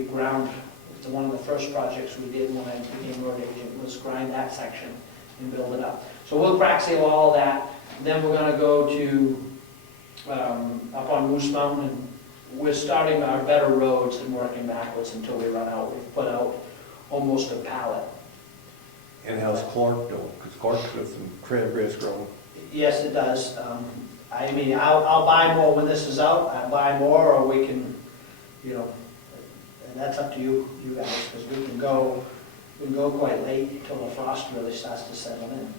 ground, it's one of the first projects we did when I became road agent, was grind that section and build it up. So we'll crack seal all of that. Then we're gonna go to up on Moose Mountain, and we're starting our better roads and working backwards until we run out. We've put out almost a pallet. And how's Clark doing? Because Clark's got some cranberries growing. Yes, it does. I mean, I'll buy more when this is out. I'll buy more, or we can, and that's up to you guys, because we can go quite late until the frost really starts to settle in.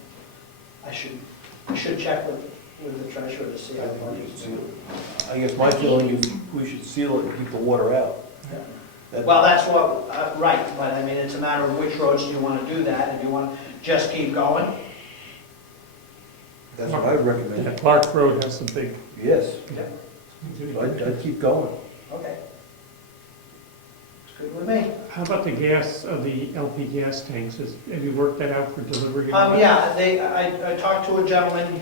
I should check with with the treasurer to see I how think much we should it's. seal it. I guess my feeling is we should seal it and keep the water out. That- Well, that's what, right, but I mean, it's a matter of which roads do you want to do that, and do you want to just keep going? That's what I would recommend. Yeah, Clark Road has some big, Yes, I'd keep going. Okay. It's good with me. how about the gas, the LP gas tanks? Have you worked that out for delivery? Yeah, I talked to a gentleman,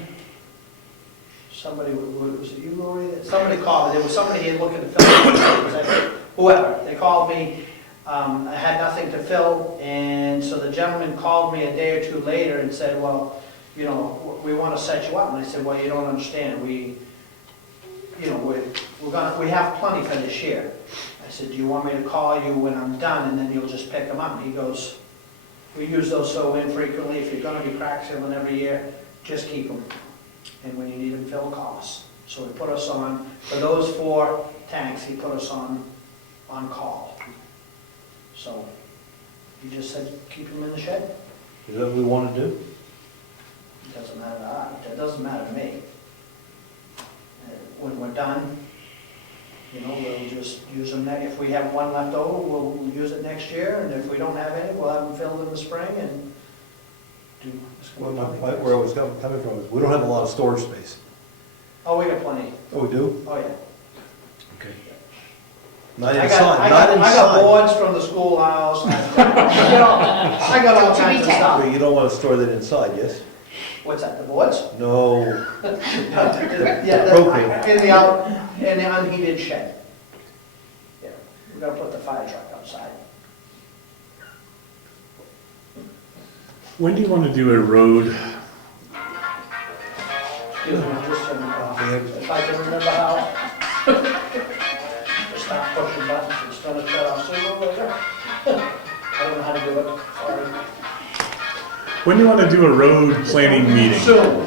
somebody, was it you, Lori? Somebody called me, there was somebody here looking to fill, whoever, they called me, I had nothing to fill, and so the gentleman called me a day or two later and said, well, you know, we want to set you up, and I said, well, you don't understand, we have plenty for this year. I said, do you want me to call you when I'm done, and then you'll just pick them up? And he goes, we use those so infrequently, if you're gonna be crack sealing every year, just keep them. And when you need them, fill, call us. So he put us on, for those 4 tanks, he put us on call. So, he just said, keep them in the shed. Is that what we want to do? It doesn't matter to us, it doesn't matter to me. When we're done, you know, we'll just use them, if we have one left over, we'll use it next year, and if we don't have any, we'll have them filled in the spring and do. Well, where I was coming from is, we don't have a lot of storage space. Oh, we got plenty. Oh, we do? Oh, yeah. Okay. Not I inside, got not I got inside. boards from the schoolhouse. I got all kinds of stuff. But you don't want to store that inside, yes? What's that, the boards? No. Yeah, Propane. in the unheated shed. Yeah, we gotta put the fire truck outside. When do you want to do a road? Excuse me, just, if I can remember how. Just stop pushing buttons, it's gonna shut off sooner or later. I don't know how to do it, sorry. When do you want to do a road planning meeting? Soon.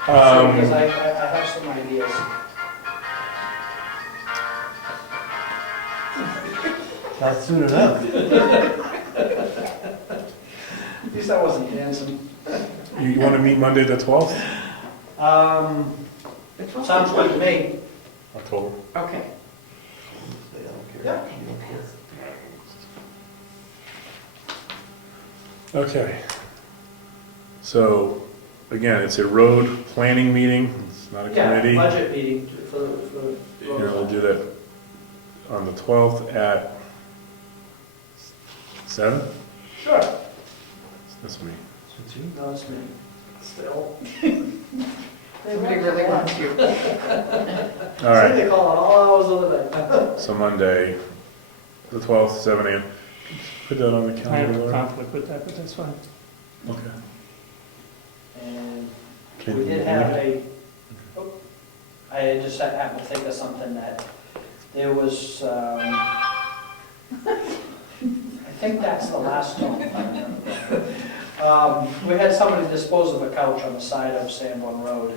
Because I have some ideas. Not soon enough. At least I wasn't dancing. You want to meet Monday the 12th? Sounds good to me. October. Okay. They don't care. Yeah. You don't care. Okay. So, again, it's a road planning meeting, it's not a Yeah, committee. budget meeting for. You know, we'll do that on the 12th at 7? Sure. That's me. Since you- No, it's me. Still. Somebody really wants you. All right, They call it all hours of the day. so Monday, the 12th, 7 a.m. Put that on the I have calendar, a Laura. conflict with that, but that's fine. Okay. And Can we you did do have it? I just happened to think of something that there was, I think that's the last one. We had somebody dispose of a couch on the side of Sanborn Road,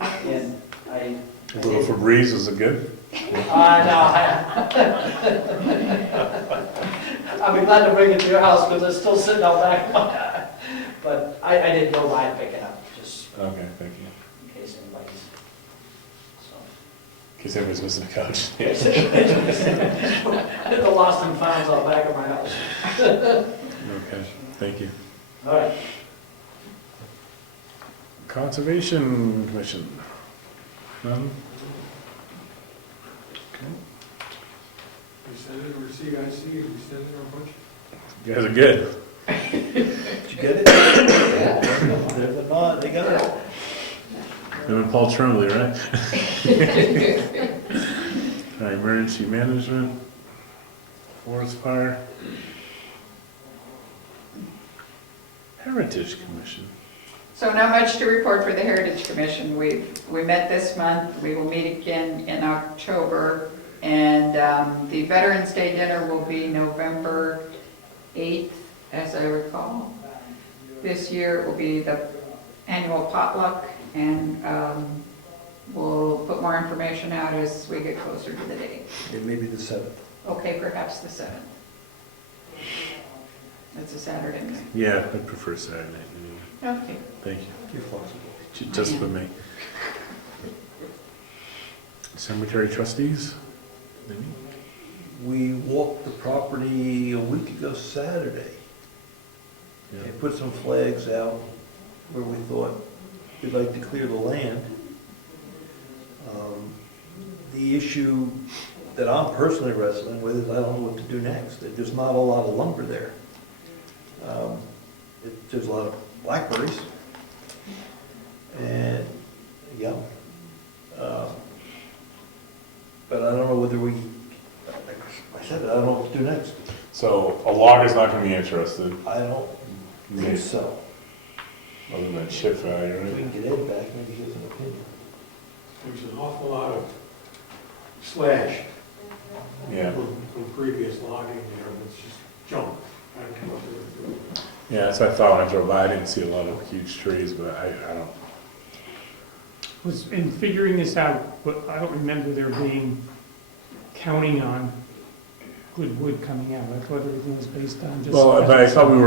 and I. A little Febreze, is it good? I'll be glad to bring it to your house, because it's still sitting out back. But I didn't go by and pick it up, just Okay, thank you. in case anybody's, so. In case everybody's missing a couch. The lost and founds out back of my house. Okay, thank you. All right. Conservation Commission. None? We send it over CIC, we send it our budget. You guys are good. Did you get it? There's a nod, they got it. Him and Paul Tremblay, right? All right, emergency management, forest fire. Heritage Commission. So not much to report for the Heritage Commission. We met this month, we will meet again in October, and the Veterans Day dinner will be November 8th, as I recall. This year it will be the annual potluck, and we'll put more information out as we get closer to the date. It may be the 7th. Okay, perhaps the 7th. It's a Saturday night. Yeah, I prefer Saturday night anyway. Okay. Thank you. You're flexible. Just for me. Cemetery trustees? Maybe? We walked the property a week ago Saturday. Yeah. And put some flags out where we thought we'd like to clear the land. The issue that I'm personally wrestling with is I don't know what to do next. There's not a lot of lumber there. There's a lot of blackberries. And, yeah. But I don't know whether we, like I said, I don't know what to do next. So a logger's not gonna be interested, I don't think so. other than chip value, If we right? can get Ed back, maybe he has an opinion. There's an awful lot of slash Yeah, from previous logging there, and it's just junk. I don't know what they're doing. yeah, that's what I thought when I drove by. I didn't see a lot of huge trees, but I don't. Was, in figuring this out, but I don't remember there being, counting on good wood coming out. I thought everything was based on just. Well, but I thought we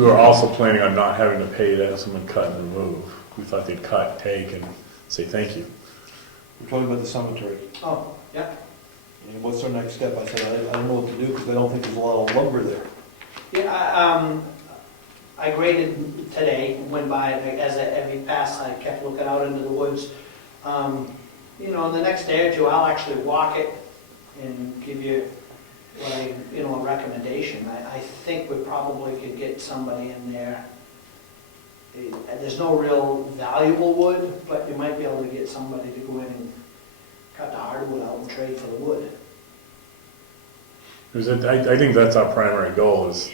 were also planning on not having to pay to have someone cut and remove. We thought they'd cut, take, and say thank you. We're talking about the cemetery. Oh, yeah. And what's our next step? I said, I don't know what to do because I don't think there's a lot of lumber there. Yeah, I graded today, went by, as we passed, I kept looking out into the woods. You know, the next day or two, I'll actually walk it and give you what a recommendation. I think we probably could get somebody in there. There's no real valuable wood, but you might be able to get somebody to go in and cut the hardwood out and trade for the wood. I think that's our primary goal, is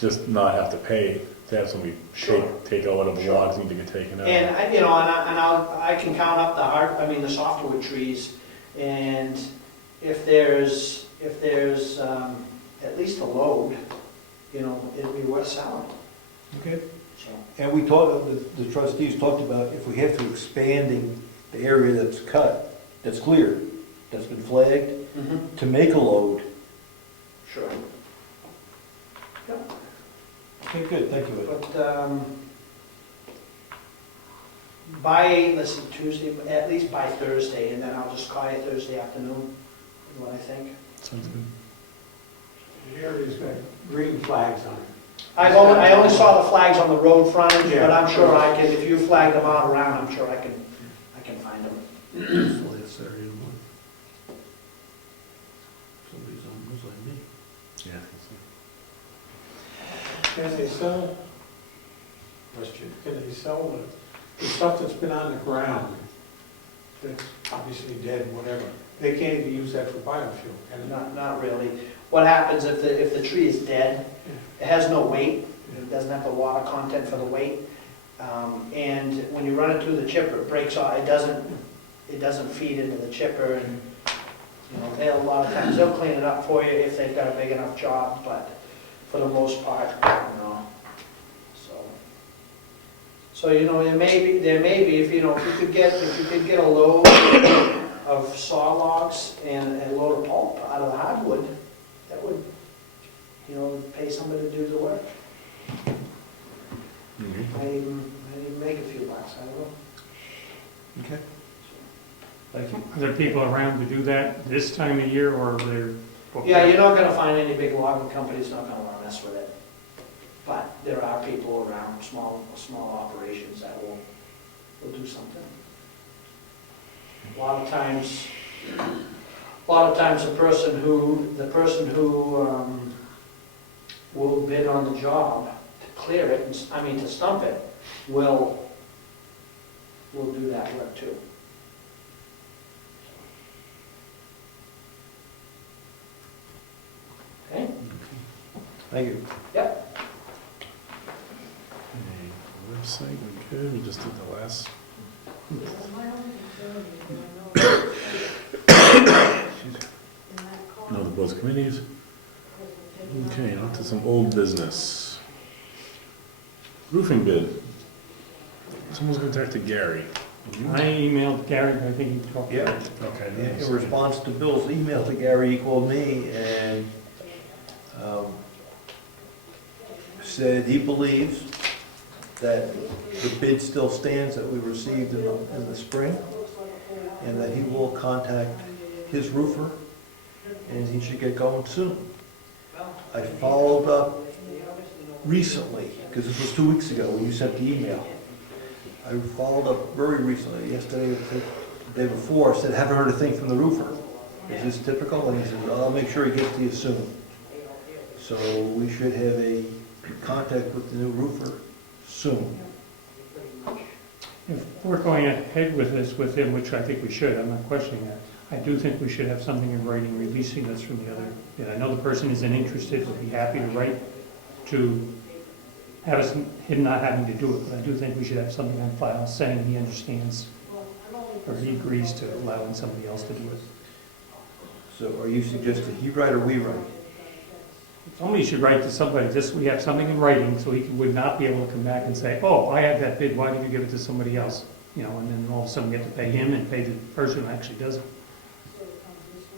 just not have to pay to have somebody take out whatever logs need to get taken out. And I can count up the softwood trees, and if there's at least a load, it'd be worth selling. Okay. So, And we talked, the trustees talked about if we have to expanding the area that's cut, that's cleared, that's been flagged, to make a load. sure. Yep. Okay, good, thank you, Ed. By Tuesday, at least by Thursday, and then I'll just call you Thursday afternoon, is what I think. Sounds good. The area's got green flags on it. I only saw the flags on the road frontage, but I'm sure I can, if you flag them out around, I'm sure I can find them. It's last Saturday in the morning. Somebody's on those like me. Yeah. Can they sell, question, can they sell the stuff that's been on the ground, that's obviously dead, whatever, they can't even use that for biofuel, can they? Not really. What happens if the tree is dead? It has no weight, it doesn't have the water content for the weight. And when you run it through the chipper, it breaks off, it doesn't feed into the chipper, and, a lot of times they'll clean it up for you if they've got a big enough job, but for the most part, no. So there may be, if you could get a load of saw logs and a load of pulp out of the hardwood, that would, pay somebody to do the work. Might even make a few bucks, I don't know. Okay. Thank you. Are there people around to do that this time of year, or they're? Yeah, you're not gonna find any big logging companies not gonna wanna mess with it. But there are people around, small operations that will do something. A lot of times the person who will bid on the job to clear it, to stump it, will do that work too. Okay? Thank you. Yep. Okay, website, we good, we just did the last. No, the both committees. Okay, on to some old business. Roofing bid. Someone's contacted Gary. I emailed Gary, but I think he talked. Yeah. Okay. In response to Bill's email to Gary, he called me and said he believes that the bid still stands that we received in the spring, and that he will contact his roofer, and he should get going soon. I followed up recently, because this was 2 weeks ago when you sent the email. I followed up very recently, yesterday, or the day before, said, haven't heard a thing from the roofer. Is this typical? And he said, I'll make sure he gets to you soon. So we should have a contact with the new roofer soon. If we're going ahead with this with him, which I think we should, I'm not questioning that, I do think we should have something in writing releasing us from the other, and I know the person isn't interested, would be happy to write to have us, him not having to do it, but I do think we should have something on file saying he understands or he agrees to allowing somebody else to do it. So are you suggesting he write or we write? Somebody should write to somebody, just we have something in writing, so he would not be able to come back and say, oh, I had that bid, why didn't you give it to somebody else? You know, and then all of a sudden we have to pay him and pay the person who actually does it.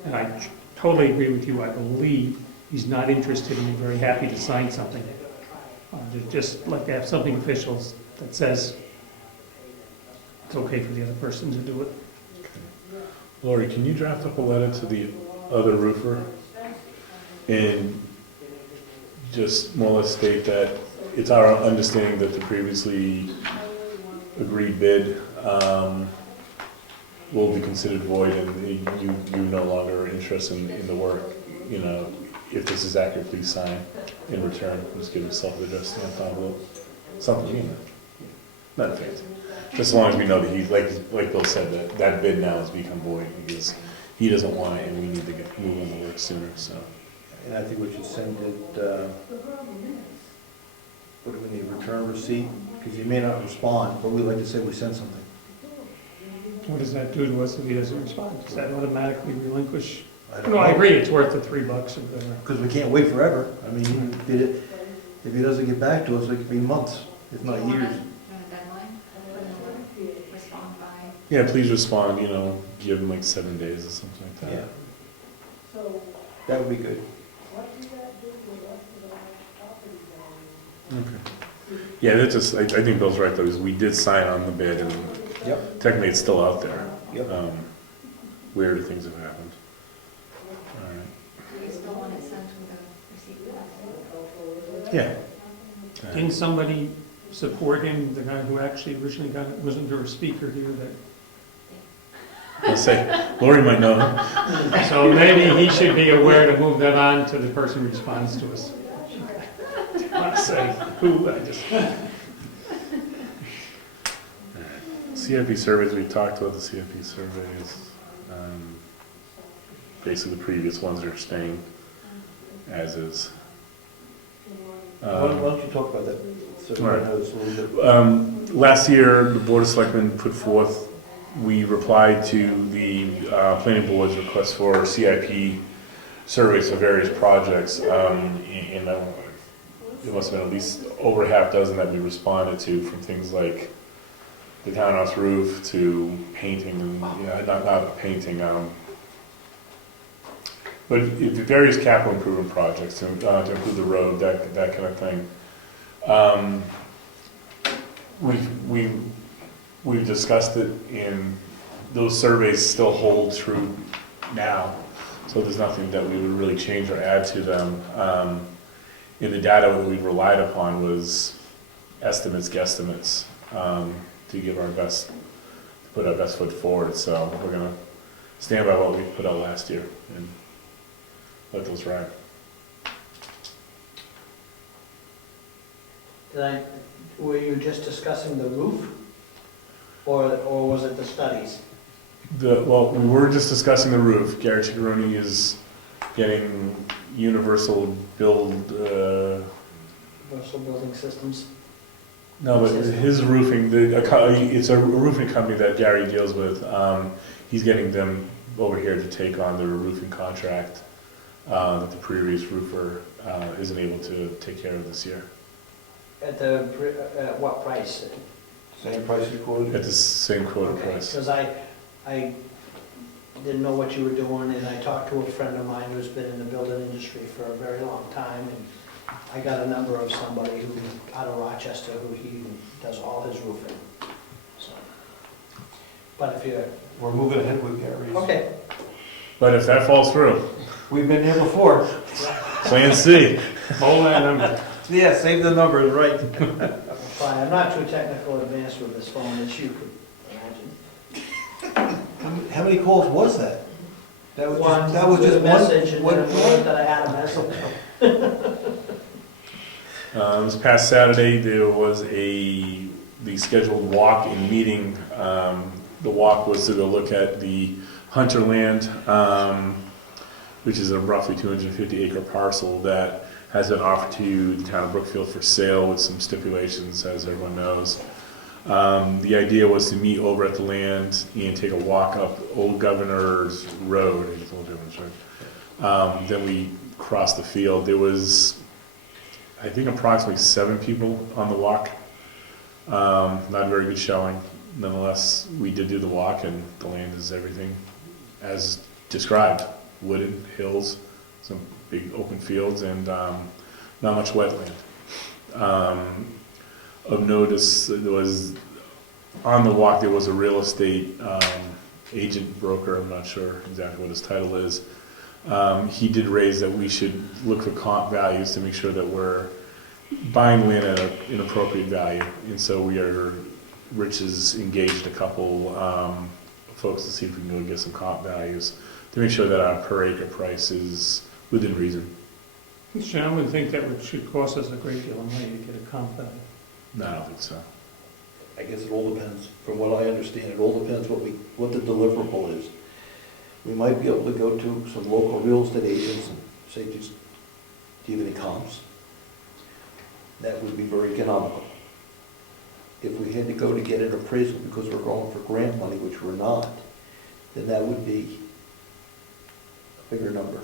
And I totally agree with you, I believe he's not interested and he's very happy to sign something. They'd just like to have something official that says it's okay for the other person to do it. Lori, can you draft up a letter to the other roofer and just more or less state that it's our understanding that the previously agreed bid will be considered void and you no longer are interested in the work, you know, if this is accurate, please sign in return. Just give yourself the address stamp envelope. Something, you know. Not fancy. Just as long as we know that he's, like Bill said, that bid now has become void because he doesn't want it and we need to get moving on the work sooner, so. And I think we should send it, what do we need, return receipt? Because he may not respond, but we'd like to say we sent something. What does that do to us if he doesn't respond? Does that automatically relinquish? don't No, I know. agree, it's worth the $3 or whatever. Because we can't wait forever. I mean, if he doesn't get back to us, it could be months, if not years. A deadline, respond by. Yeah, please respond, you know, give him like 7 days or something like that. Yeah. That would be good. Okay. Yeah, that's just, I think Bill's right though, is we did sign on the bid and Yep. technically it's still out there. Yep. Weird things have happened. All right. Do you still want it sent with a receipt? Yeah. Didn't somebody support him, the guy who actually originally got it, wasn't there a speaker here that? I'll say, Lori might know him. So maybe he should be aware to move that on to the person who responds to us. I want to say who, I just. CIP surveys, we talked about the CIP surveys. Basically the previous ones are staying as is. Why don't you talk about that? So everyone knows a little bit. Last year, the Board of Selectmen put forth, we replied to the Planning Board's request for CIP surveys for various projects. And it must have been at least over half dozen that we responded to, from things like the townhouse roof to painting, and not painting, but the various capital improvement projects to improve the road, that kind of thing. We've discussed it, and those surveys still hold true now. So there's nothing that we would really change or add to them. And the data that we relied upon was estimates, guesstimates, to give our best, to put our best foot forward. So we're gonna stand by what we put out last year and let those ride. Were you just discussing the roof? Or was it the studies? Well, we were just discussing the roof. Gary Ciccarone is getting universal build, Universal building systems? no, but his roofing, it's a roofing company that Gary deals with. He's getting them over here to take on their roofing contract that the previous roofer isn't able to take care of this year. At what price? Same price you quoted? At the same quoted Okay, price. because I didn't know what you were doing, and I talked to a friend of mine who's been in the building industry for a very long time, and I got a number of somebody who, out of Rochester, who he does all his roofing. So But if you're, We're moving ahead with Gary's. okay, But if that falls through, We've been here before. Plan C. Hold that number. Yeah, save the numbers, right. fine, I'm not too technical advanced with this phone as you could imagine. How many calls was that? That was One just, that was with just a message and one then a word that I had a message. This past Saturday, there was the scheduled walk and meeting. The walk was to go look at the Hunter land, which is a roughly 250 acre parcel that has been offered to the town of Brookfield for sale with some stipulations, as everyone knows. The idea was to meet over at the land and take a walk up Old Governor's Road. It's Old Governor's Road. Then we crossed the field. There was, I think, approximately 7 people on the walk. Not a very good showing. Nonetheless, we did do the walk, and the land is everything as described. Wooded, hills, some big open fields, and not much wetland. Of notice, there was, on the walk, there was a real estate agent, broker, I'm not sure exactly what his title is. He did raise that we should look for comp values to make sure that we're buying land at an appropriate value. And so Rich has engaged a couple folks to see if we can go get some comp values to make sure that our per acre price is within reason. I would think that should cost us a great deal of money to get a comp value. No, I don't think so. I guess it all depends. From what I understand, it all depends what the deliverable is. We might be able to go to some local real estate agents and say, just, do you have any comps? That would be very economical. If we had to go to get an appraisal because we're going for grant money, which we're not, then that would be a bigger number.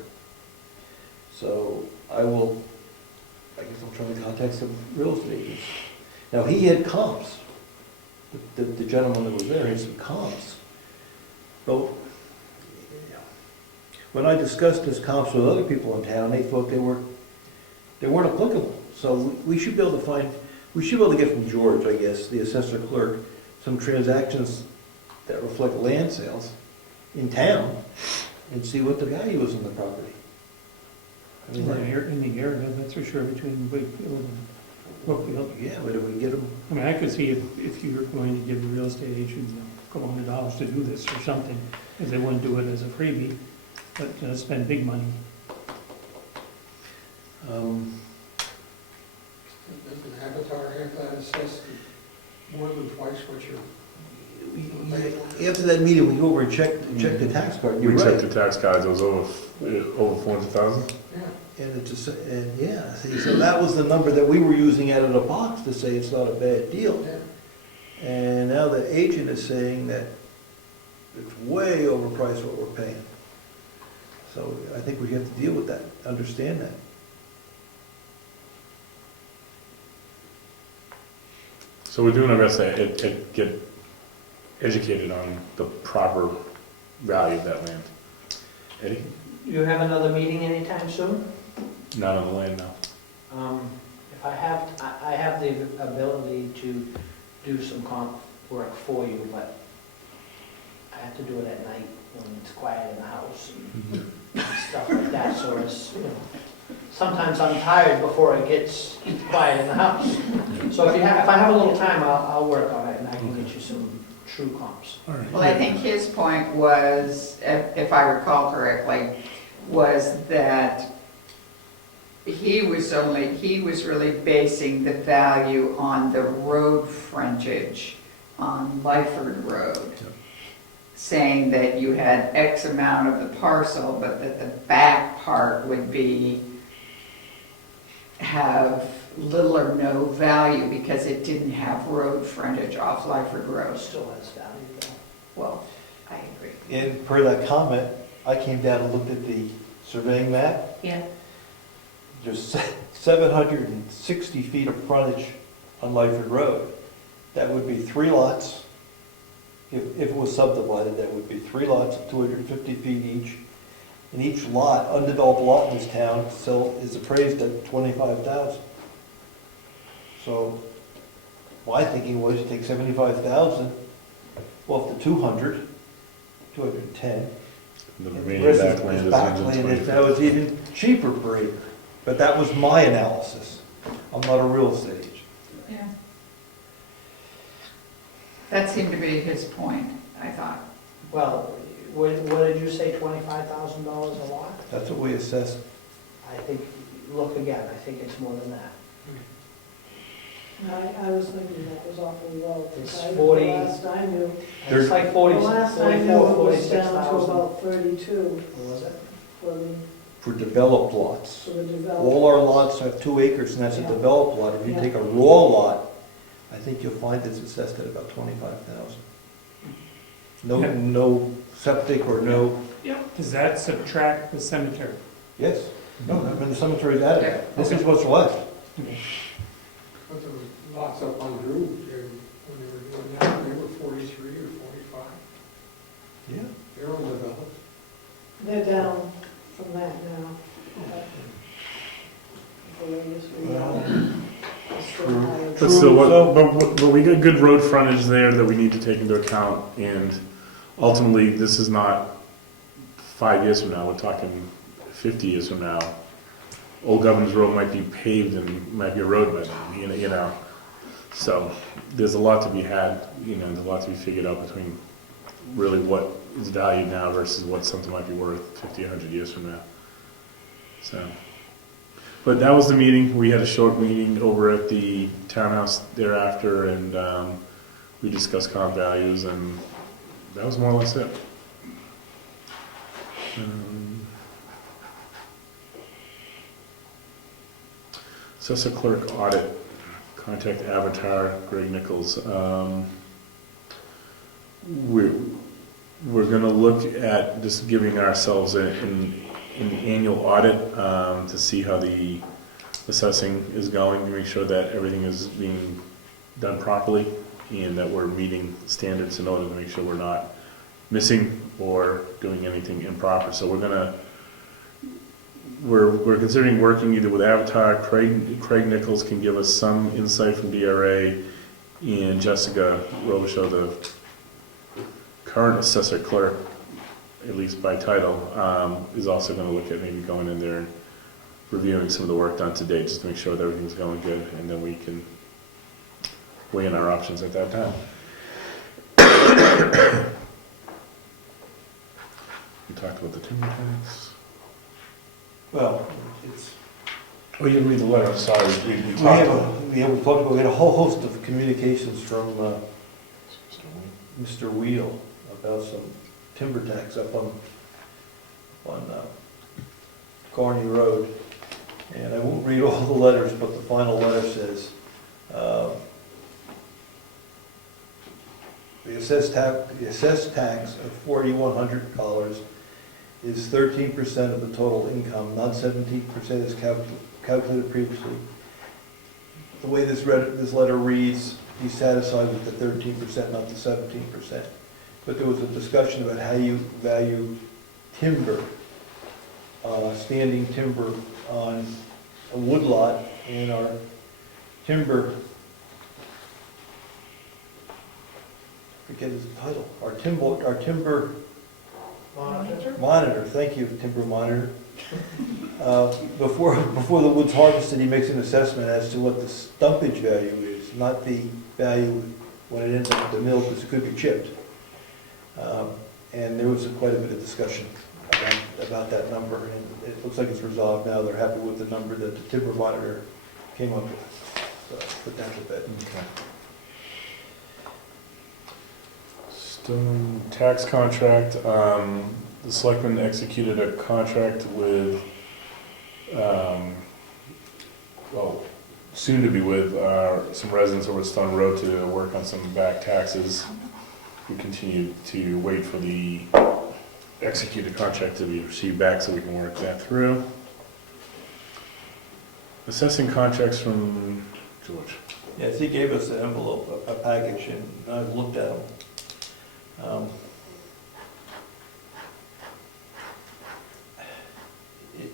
So I guess I'll try to contact some real estate agents. Now, he had comps. The gentleman that was there had some comps. But when I discussed his comps with other people in town, they thought they weren't applicable. So we should be able to get from George, I guess, the assessor clerk, some transactions that reflect land sales in town and see what the value is on the property. I mean, In the area, that's for sure, between Wakefield and Brookfield. yeah, but if we get them, I mean, I could see if you were going to give the real estate agent a couple $100 to do this or something, if they wouldn't do it as a freebie, but spend big money. Doesn't Avatar have that assessed more than twice what you're? after that meeting, we go over and check the tax card. You're We checked right. the tax cards, it was over 400,000. And it just, and yeah, see, so that was the number that we were using out of the box to say it's not a bad deal. And now the agent is saying that it's way overpriced what we're paying. So I think we have to deal with that, understand that. So we're doing our best to get educated on the proper value of that land. Eddie? You have another meeting anytime soon? Not on the land now. If I have the ability to do some comp work for you, but I have to do it at night when it's quiet in the house and stuff like that, so it's, sometimes I'm tired before it gets quiet in the house. So if I have a little time, I'll work on it and I can get you some true comps. All right. Well, I think his point was, if I recall correctly, was that he was really basing the value on the road frontage on Lyford Road, Yep. saying that you had X amount of the parcel, but that the back part would have little or no value because it didn't have road frontage off Lyford Road. Still has value though. Well, I agree. And per that comment, I came down and looked at the surveying map. Yeah. There's 760 feet of frontage on Lyford Road. That would be 3 lots. If it was subdivided, that would be 3 lots of 250 feet each. And each lot, undeveloped lot in this town, is appraised at $25,000. So my thinking was to take $75,000 Well, if the 200, 210, The and the remaining rest backland is is backland, if that was even cheaper per acre. But that was my analysis. I'm not a real estate agent. Yeah. That seemed to be his point, I thought. Well, what did you say, $25,000 a lot? That's what we assessed. I think, look again, I think it's more than that. I was thinking that was awfully low. It's I- 40. Last I knew, It's like 40, the last I knew 44, it was down to 46,000. about 32 What was it? for the, For developed lots. for the development. All our lots have 2 acres, and that's a Yeah. developed lot. If you Yeah. take a raw lot, I think you'll find it's assessed at about 25,000. No, Yeah. no septic or no, Does that subtract the cemetery? yes, no, I mean, the cemetery's added. This is what's left. But there was lots up on Drew, when they were doing that, they were 43 or 45. Yeah. They're undeveloped. They're down from that now. The latest we Well, know. is still true. higher. But still, So- but we got good road frontage there that we need to take into account, and ultimately, this is not 5 years from now, we're talking 50 years from now. Old Governors Road might be paved and might be a road by then, you know. So, there's a lot to be had, there's a lot to be figured out between really what is valued now versus what something might be worth 50, 100 years from now. So, but that was the meeting. We had a short meeting over at the townhouse thereafter, and we discussed comp values, and that was more or less it. Assessor clerk audit, contact Avatar, Greg Nichols. We're gonna look at just giving ourselves an annual audit to see how the assessing is going, to make sure that everything is being done properly and that we're meeting standards in order to make sure we're not missing or doing anything improper. So we're considering working either with Avatar. Craig Nichols can give us some insight from DRA, and Jessica Robisheau, the current assessor clerk, at least by title, is also going to look at maybe going in there and reviewing some of the work done to date, just to make sure that everything's going good, and then we can weigh in our options at that time. We talked about the timber tax. Well, it's, Oh, you didn't read the letter, I'm sorry. We we talked have about we had a whole host of communications from Mr. Wheel about some timber tax up on Carney Road. And I won't read all the letters, but the final letter says, the assessed tax of $4,100 is 13% of the total income, not 17% as calculated previously. The way this letter reads, he's satisfied with the 13%, not the 17%. But there was a discussion about how you value timber, standing timber on a woodlot, and our timber, forget his title, our timber monitor, thank you, timber monitor. Before the wood's harvested, he makes an assessment as to what the stumpage value is, not the value when it ends up at the mill, because it could be chipped. And there was quite a bit of discussion about that number, and it looks like it's resolved now. They're happy with the number that the timber monitor came up with. So put that to bed. Okay. Stone tax contract, the selectmen executed a contract with, soon to be with, some residents over at Stone Road to work on some back taxes. We continue to wait for the executed contract to be received back so we can work that through. Assessing contracts from George. Yes, he gave us an envelope, a package, and I've looked at them.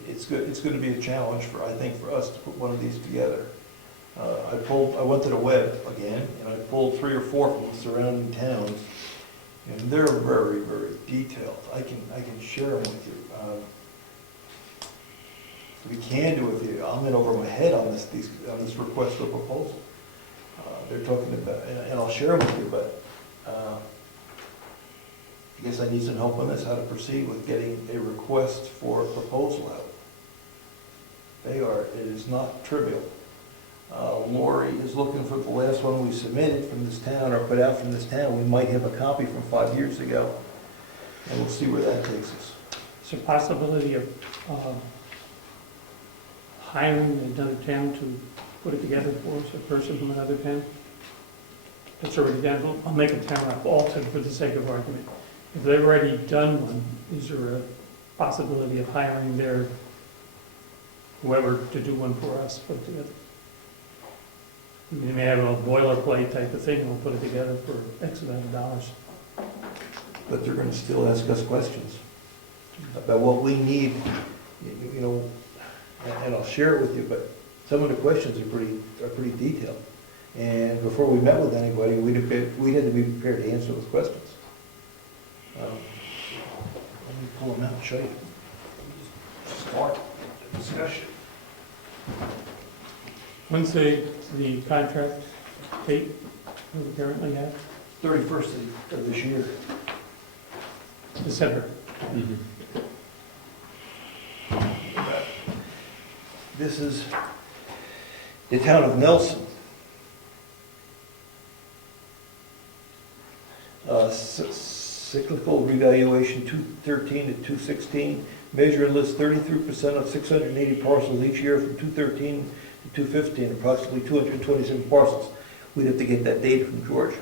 It's going to be a challenge I think, for us to put one of these together. I went to the web again, and I pulled 3 or 4 from the surrounding towns, And they're very, very detailed. I can share them with you. We can do it with you. I'm in over my head on this request for proposal. They're talking about, and I'll share them with you, but I guess I need some help on this, how to proceed with getting a request for a proposal out. It is not trivial. Lori is looking for the last one we submitted from this town, or put out from this town. We might have a copy from 5 years ago, and we'll see where that takes us. Is there a possibility of hiring another town to put it together for us, a person from another town? That's already done. I'll make a town up, Alton, for the sake of argument. If they've already done one, is there a possibility of hiring their whoever to do one for us, put it together? I mean, they may have a boilerplate type of thing, and we'll put it together for X amount of dollars. But they're gonna still ask us questions about what we need, you know, and I'll share it with you, but some of the questions are pretty detailed. And before we met with anybody, we had to be prepared to answer those questions. Let me pull them out and show you. Start the discussion. When's the contract date that we currently have? 31st of this year. December. This is the town of Nelson. Cyclical revaluation 213 to 216. Measure and list 33% of 680 parcels each year from 213 to 215, approximately 227 parcels. We'd have to get that data from George.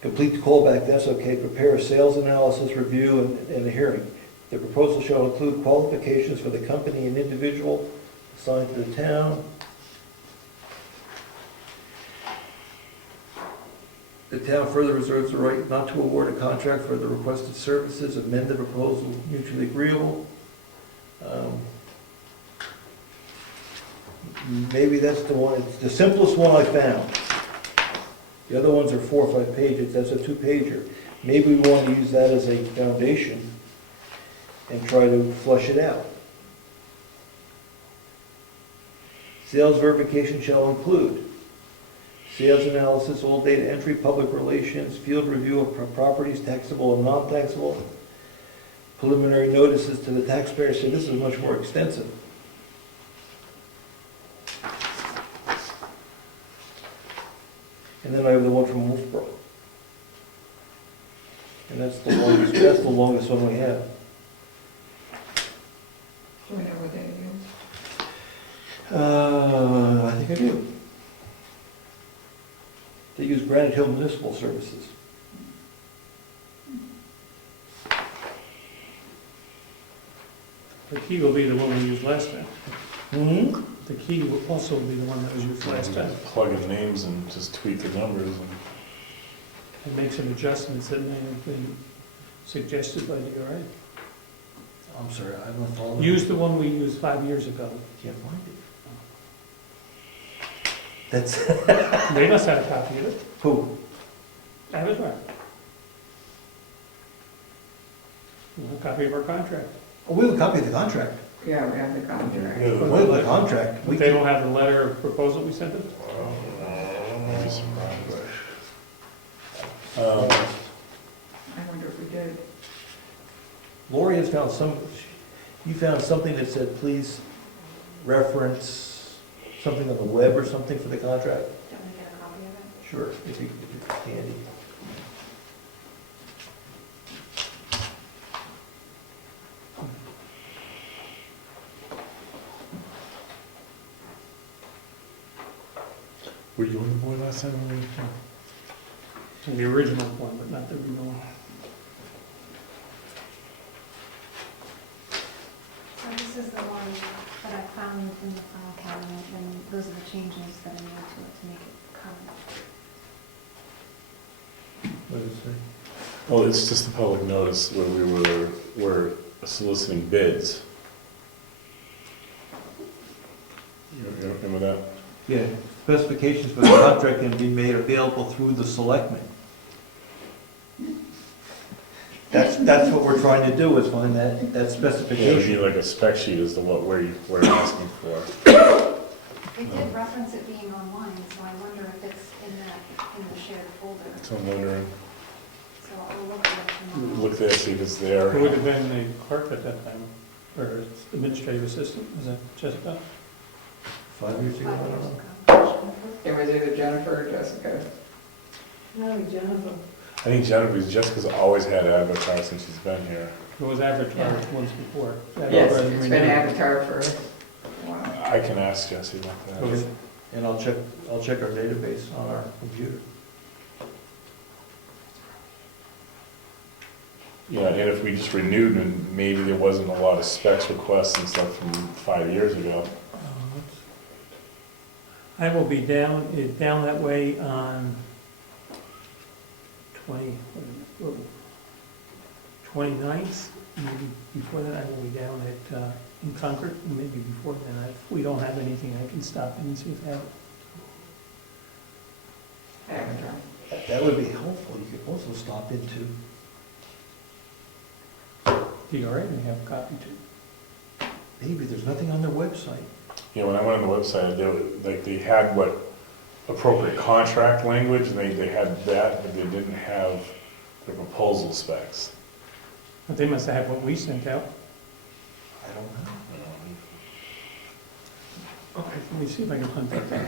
Complete the callback, that's okay. Prepare a sales analysis, review, and a hearing. The proposal shall include qualifications for the company and individual assigned to the town. The town further reserves the right not to award a contract for the requested services, amend the proposal mutually agreeable. Maybe that's the one, it's the simplest one I found. The other ones are 4 or 5 pages, that's a 2-pager. Maybe we want to use that as a foundation and try to flush it out. Sales verification shall include sales analysis, all data entry, public relations, field review of properties, taxable and non-taxable, preliminary notices to the taxpayer. So this is much more extensive. And then I have the one from Wolfboro. And that's the longest one we have. Do we know what they use? I think I do. They use Granite Hill Municipal Services. The key will be the one we used last time. Mm-hmm. The key will also be the one that was used last time. Plug in names and just tweak the numbers. And make some adjustments that may have been suggested by the DRA. I'm sorry, I'm not following. Use the one we used 5 years ago. Can't find it. That's, They must have a copy of it. who? I have it right. A copy of our contract. Oh, we have a copy of the contract. Yeah, we have the contract. We have the contract. But they don't have the letter of proposal we sent them? I'd be surprised. I wonder if we did. Lori has found you found something that said, please reference something on the web or something for the contract? Do you want to get a copy of it? Sure, if you can. Were you on the board last time? The original one, but not the renewal. So this is the one that I found in the file cabinet, and those are the changes that I made to it to make it current. What does it say? Well, it's just the public notice where we were soliciting bids. You remember that? Yeah, specifications for the contract can be made available through the selectmen. That's what we're trying to do, is find that Yeah, it would specification. be like a spec sheet as to what we're asking for. It did reference it being online, so I wonder if it's in the shared folder. So I'm wondering, So I'll look at it tomorrow. look there, see if it's Who there. would have been the clerk at that time, or administrative assistant, was that Jessica? 5 years ago, I don't know. It was either Jennifer or Jessica. No, Jennifer. I think Jessica's always had Avatar since she's been here. It was advertised once before. That Yes, already it's been renewed. Avatar for a while. I can ask Jesse about that. Okay. And I'll check our database on our computer. Yeah, and if we just renewed and maybe there wasn't a lot of specs requests and stuff from 5 years ago. I will be down that way on 29th, maybe before that, I will be down in Concord, and maybe before then, if we don't have anything, I can stop in and see if they have it. Avatar. That would be helpful. You could also stop into, DRA may have a copy too. maybe there's nothing on their website. Yeah, when I went on the website, they had what appropriate contract language, and they had that, but they didn't have the proposal specs. But they must have had what we sent out. I don't know. Okay, let me see if I can hunt that down.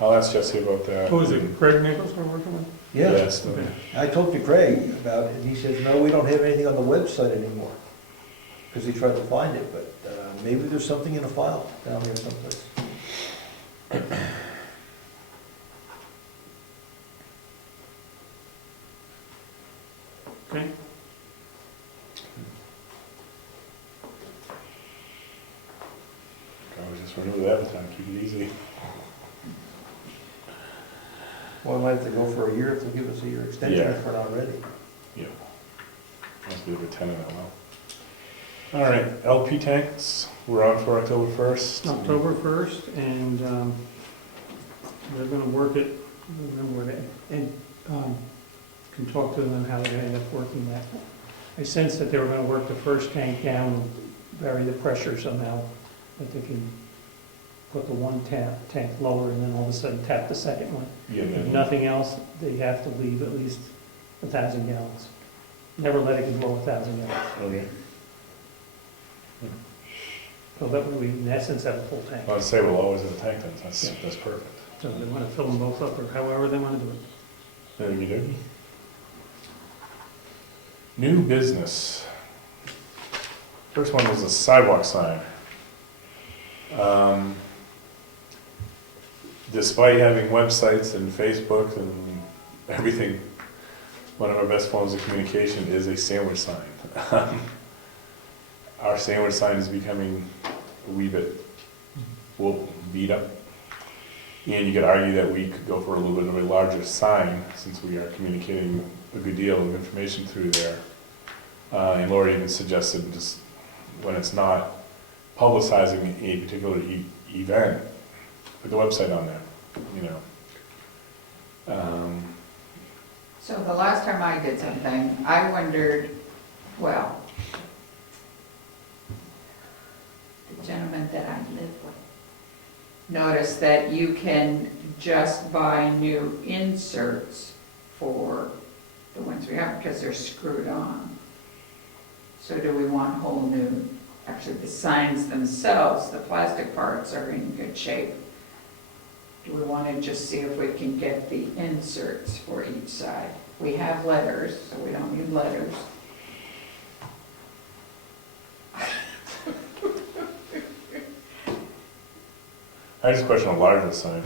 I'll ask Jesse about that. Who is it, Craig Nichols we're working with? Yeah, Yes. Okay. I talked to Craig about it, and he says, no, we don't have anything on the website anymore. Because he tried to find it, but maybe there's something in a file down there someplace. Okay. I was just renew that Avatar, keep it easy. Well, I might have to go for a year if they give us a year extension Yeah. if we're not ready. Yeah. Must be the tenant that well. All right, LP tanks, we're on for October 1st. October 1st, and they're gonna work it, remember what, and can talk to them on how they're gonna end up working that. I sensed that they were gonna work the first tank down, vary the pressure somehow, that they can put the one tank lower and then all of a sudden tap the second one. Yeah, If man. nothing else, they have to leave at least 1,000 gallons. Never let it go below 1,000 gallons. Okay. So that way we, in essence, have a full tank. Well, I'd say we'll always have a tank then, that's Yeah. perfect. So they want to fill them both up, or however they want to do it. Okey dokey. New business. First one was a sidewalk sign. Despite having websites and Facebook and everything, one of our best forms of communication is a sandwich sign. Our sandwich sign is becoming a wee bit, beat up. And you could argue that we could go for a little bit of a larger sign, since we are communicating a good deal of information through there. And Laura even suggested just when it's not publicizing a particular event, put the website on there, you know. So the last time I did something, I wondered, well, the gentleman that I live with noticed that you can just buy new inserts for the ones we have because they're screwed on. So do we want whole new, actually the signs themselves, the plastic parts are in good shape. Do we want to just see if we can get the inserts for each side? We have letters, so we don't need letters. I just question a larger sign.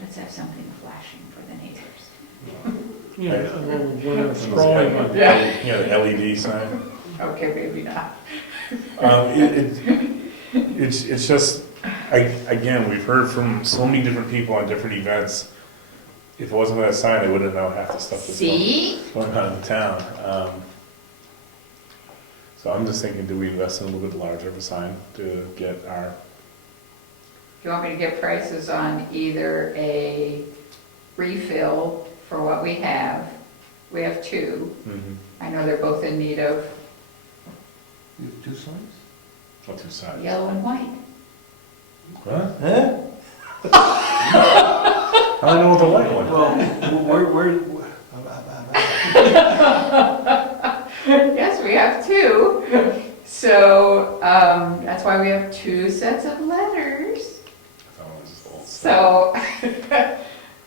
Let's have something flashing for the neighbors. Yeah, a little one scrolling on. Yeah, the LED sign. Okay, maybe not. It's just, again, we've heard from so many different people on different events. If it wasn't for that sign, they wouldn't know half the stuff that's going on in town. So I'm just thinking, do we invest in a little bit larger of a sign to get our, Do you want me to get prices on either a refill for what we have. We have two. Mm-hmm. I know they're both in need of You have two signs? What two sides? yellow and white. Huh? Huh? I don't know what the white one. Well, Yes, we have two. So, that's why we have two sets of letters. So,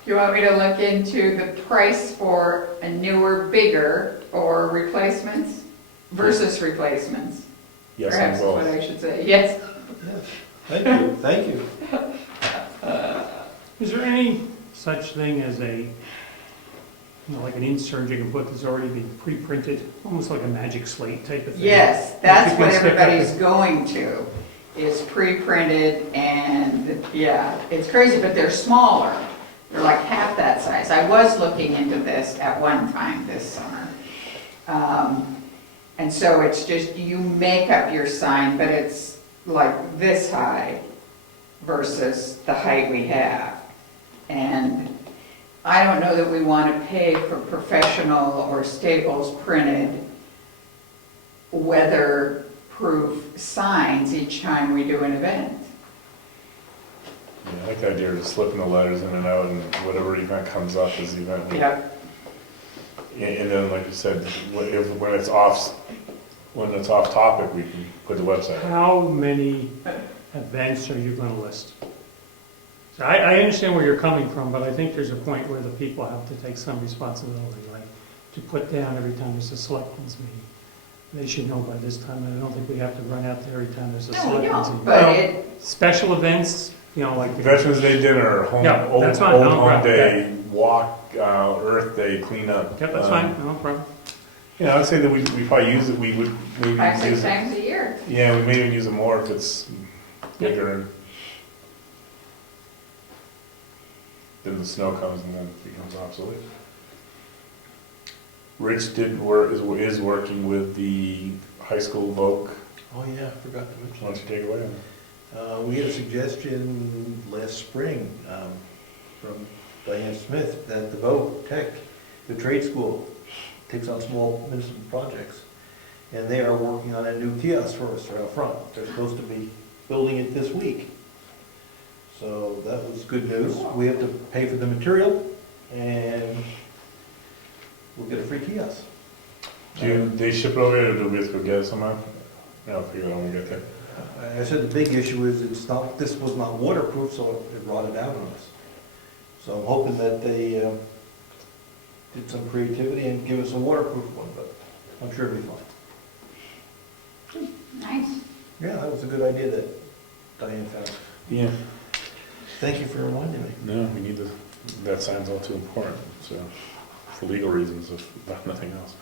you want me to look into the price for a newer, bigger, or replacements versus replacements? Yes, Perhaps and is what both. I should say, yes. yes. Thank you, thank you. Is there any such thing as a, like an insert you can put that's already been pre-printed, almost like a magic slate type of thing? Yes, that's You can what stick up everybody's the- going to, is pre-printed, and, yeah, it's crazy, but they're smaller. They're like half that size. I was looking into this at one time this summer. And so it's just, you make up your sign, but it's like this high versus the height we have. And I don't know that we want to pay for professional or Staples printed weatherproof signs each time we do an event. Yeah, I like the idea of just slipping the letters in and out, and whatever event comes up is the event. Yep. And then, like you said, when it's off topic, we can put the website. How many events are you gonna list? So I understand where you're coming from, but I think there's a point where the people have to take some responsibility, like to put down every time there's a selectmen's meeting. They should know by this time, and I don't think we have to run out there every time there's a No, we selectmen's don't, meeting. but Well, it, Special events, like the Veterans Day dinner, home, Yeah, old that's fine. old No home problem. day, walk, Earth Day, cleanup. Yep, that's fine, no problem. Yeah, I'd say that we probably use it, we would maybe 5, 6 use it. times a year. Yeah, we may even use it more if it's bigger and then the snow comes and then it becomes obsolete. Rich is working with the high school voc. Oh, yeah, I forgot to mention. Why don't you take it away on that? We had a suggestion last spring from Diane Smith that the Voc Tech, the trade school, takes on small municipal projects. And they are working on a new kiosk for us right out front. They're supposed to be building it this week. So that was good news. We have to pay for the material and we'll get a free kiosk. Do they ship it over here or do we have to go get it somehow? I'll figure it out when we get there. I said the big issue is this was not waterproof, so it rotted out on us. So I'm hoping that they did some creativity and give us a waterproof one, but I'm sure it'll be fine. Nice. Yeah, that was a good idea that Diane found. Yeah. Thank you for reminding me. No, we need that sign's all too important, so, for legal reasons, if nothing else.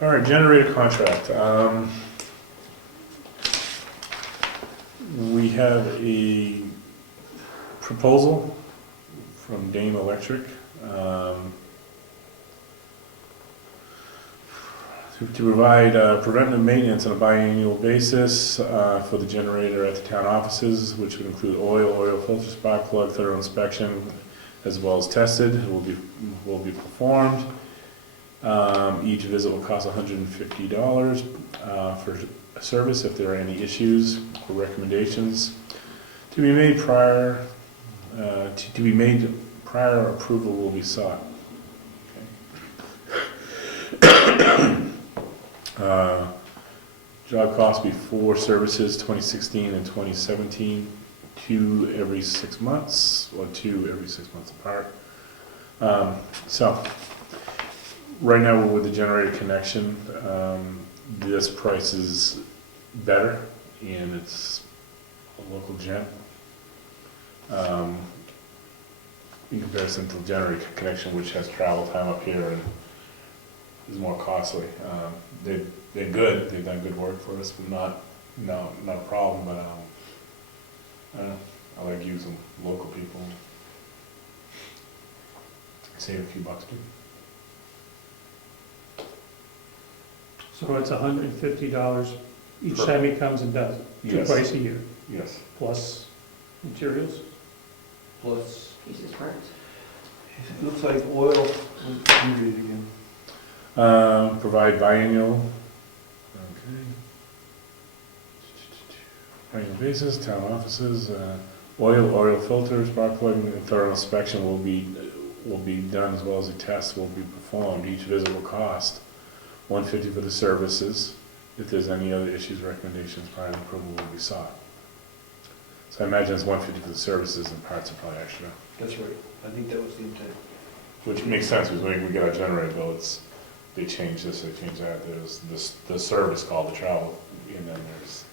All right, generator contract. We have a proposal from Dame Electric to provide preventive maintenance on a biannual basis for the generator at the town offices, which would include oil filter, spark plug, thorough inspection, as well as tested, will be performed. Each visit will cost $150 for a service. If there are any issues or recommendations to be made prior approval will be sought. Job cost before services 2016 and 2017, 2 every 6 months, or 2 every 6 months apart. So, right now we're with the generator connection. This price is better, and it's a local gen. In comparison to the generator connection, which has travel time up here and is more costly. They're good. They've done good work for us, but not a problem. But I don't know. I like using local people. Save a few bucks too. So it's $150 each Per- time he comes and does it, twice a year, Yes. plus materials? Plus, Pieces parts. It looks like oil, let me read it again. Provide biannual, okay. Annual basis, town offices, oil filters, spark plug, and thorough inspection will be done as well as the tests will be performed. Each visit will cost $150 for the services. If there's any other issues, recommendations, prior approval will be sought. So I imagine it's $150 for the services and parts are probably extra. That's right, I think that was the intent. Which makes sense, because when we get our generator bill, they change this, they change that, there's the service called the travel, and then there's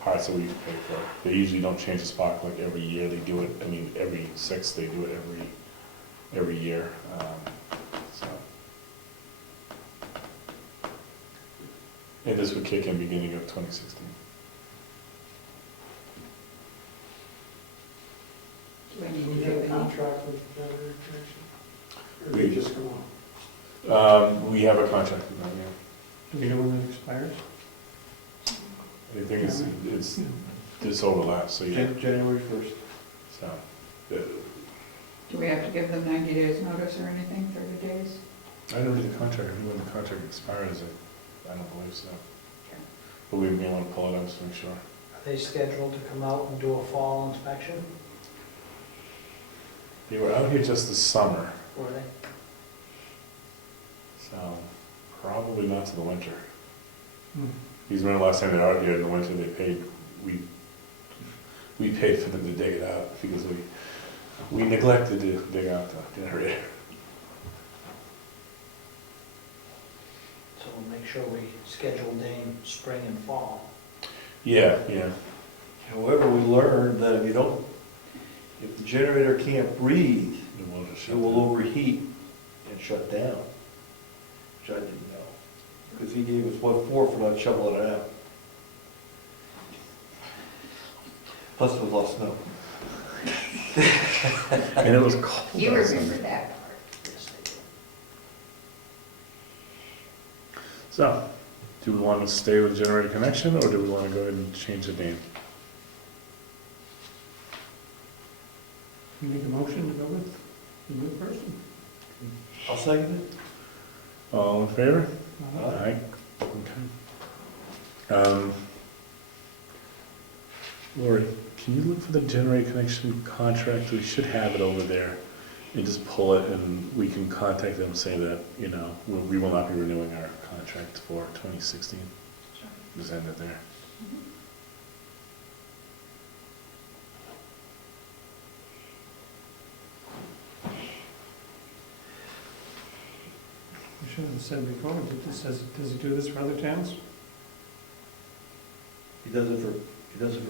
parts that we pay for. They usually don't change the spark plug every year, they do it, every 6, they do it every year, so. And this would kick in beginning of 2016. Do I need We to have do a any? contract with the generator connection? Or We- they just go on? We have a contract with them, yeah. Do we know when it expires? I think it's this overlaps, so yeah, January 1st. so. Do we have to give them 90 days notice or anything, 30 days? I don't read the contract, I think when the contract expires, I don't believe so. Okay. But we may want to pull it out just to make sure. Are they scheduled to come out and do a fall inspection? They were out here just this summer, Were they? so probably not to the winter. Hmm. Because remember last time they were out here in the winter, they paid, we paid for them to dig it out because we neglected to dig out the generator. So we'll make sure we schedule Dane spring and fall. Yeah. However, we learned that if the generator can't breathe, The motor it shut will down. overheat and shut down, which I didn't know. Because he gave us, 4 for not shoveling it out. Plus it was lost snow. And it was cold. You outside. remember that part. Yes, they do. So, do we want to stay with generator connection, or do we want to go ahead and change the name? Make a motion to go with the new person? I'll second it. All in favor? Aye. Okay. Lori, can you look for the generator connection contract? We should have it over there. And just pull it and we can contact them and say that, we will not be renewing our contract for 2016. Just end it there. We should have said before, does he do this for other towns? He does it for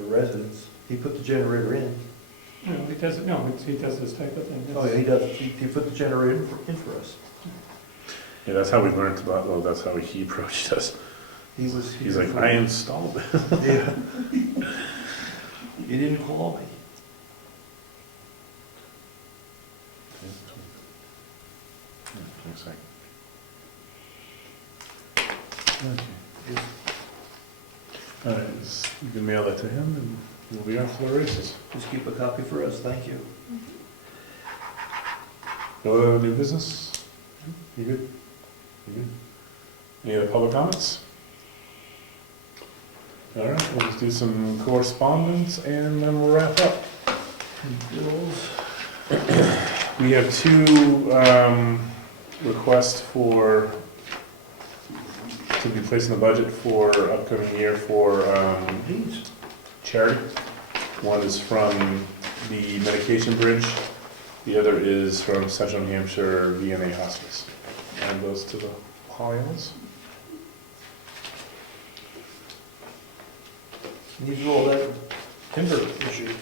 residents. He put the generator in. No, he doesn't, he does this type of thing. Oh, yeah, he does. He put the generator in for us. Yeah, that's how we learned about, well, that's how he approached us. He's like, I installed it. Yeah. He didn't call me. Okay. All right, you can mail that to him and we'll be off to the races. Just keep a copy for us, thank you. No other new business? You good? You good? Any other public comments? All right, we'll just do some correspondence and then we'll wrap up. We have 2 requests to be placed in the budget for upcoming year for charity. One is from the medication bridge, the other is from Central New Hampshire VNA Hospice. Add those to the piles. These are all that timber issue.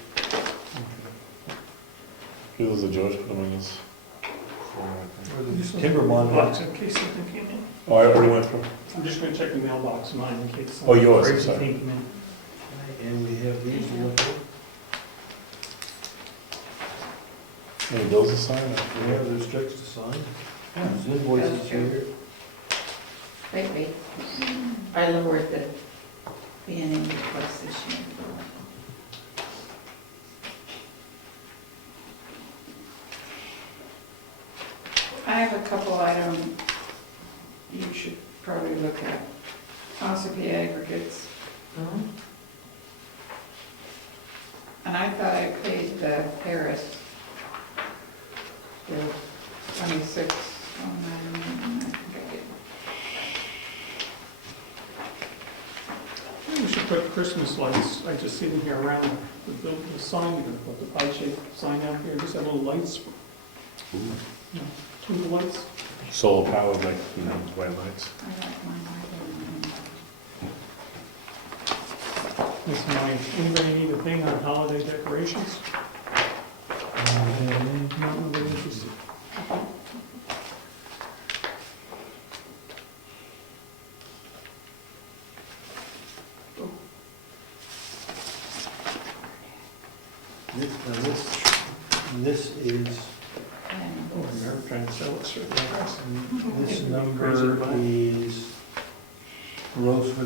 Those are George put them in his. Or the timber monument. In case something came in. Oh, I already went through. I'm just gonna check the mailbox, mine, in case. Oh, yours, I'm crazy sorry. thing came in. And we have these to look at. Any bills to sign? We have those checks to sign. There's invoices here. Wait. I lowered the B&M request this year. have a couple item you should probably look at. Ossipee aggregates. And I thought I paid the Harris the 26, I think I did. I think we should put Christmas lights, I just see them here around the sign, you're gonna put the pie-shaped sign out here, just have little lights. You know, twinkle lights. Solar powered, like, white lights. I like mine, Anybody need a thing on holiday decorations? Not nobody interested. This is, Oh, I'm never trying to sell it straight. this number is gross for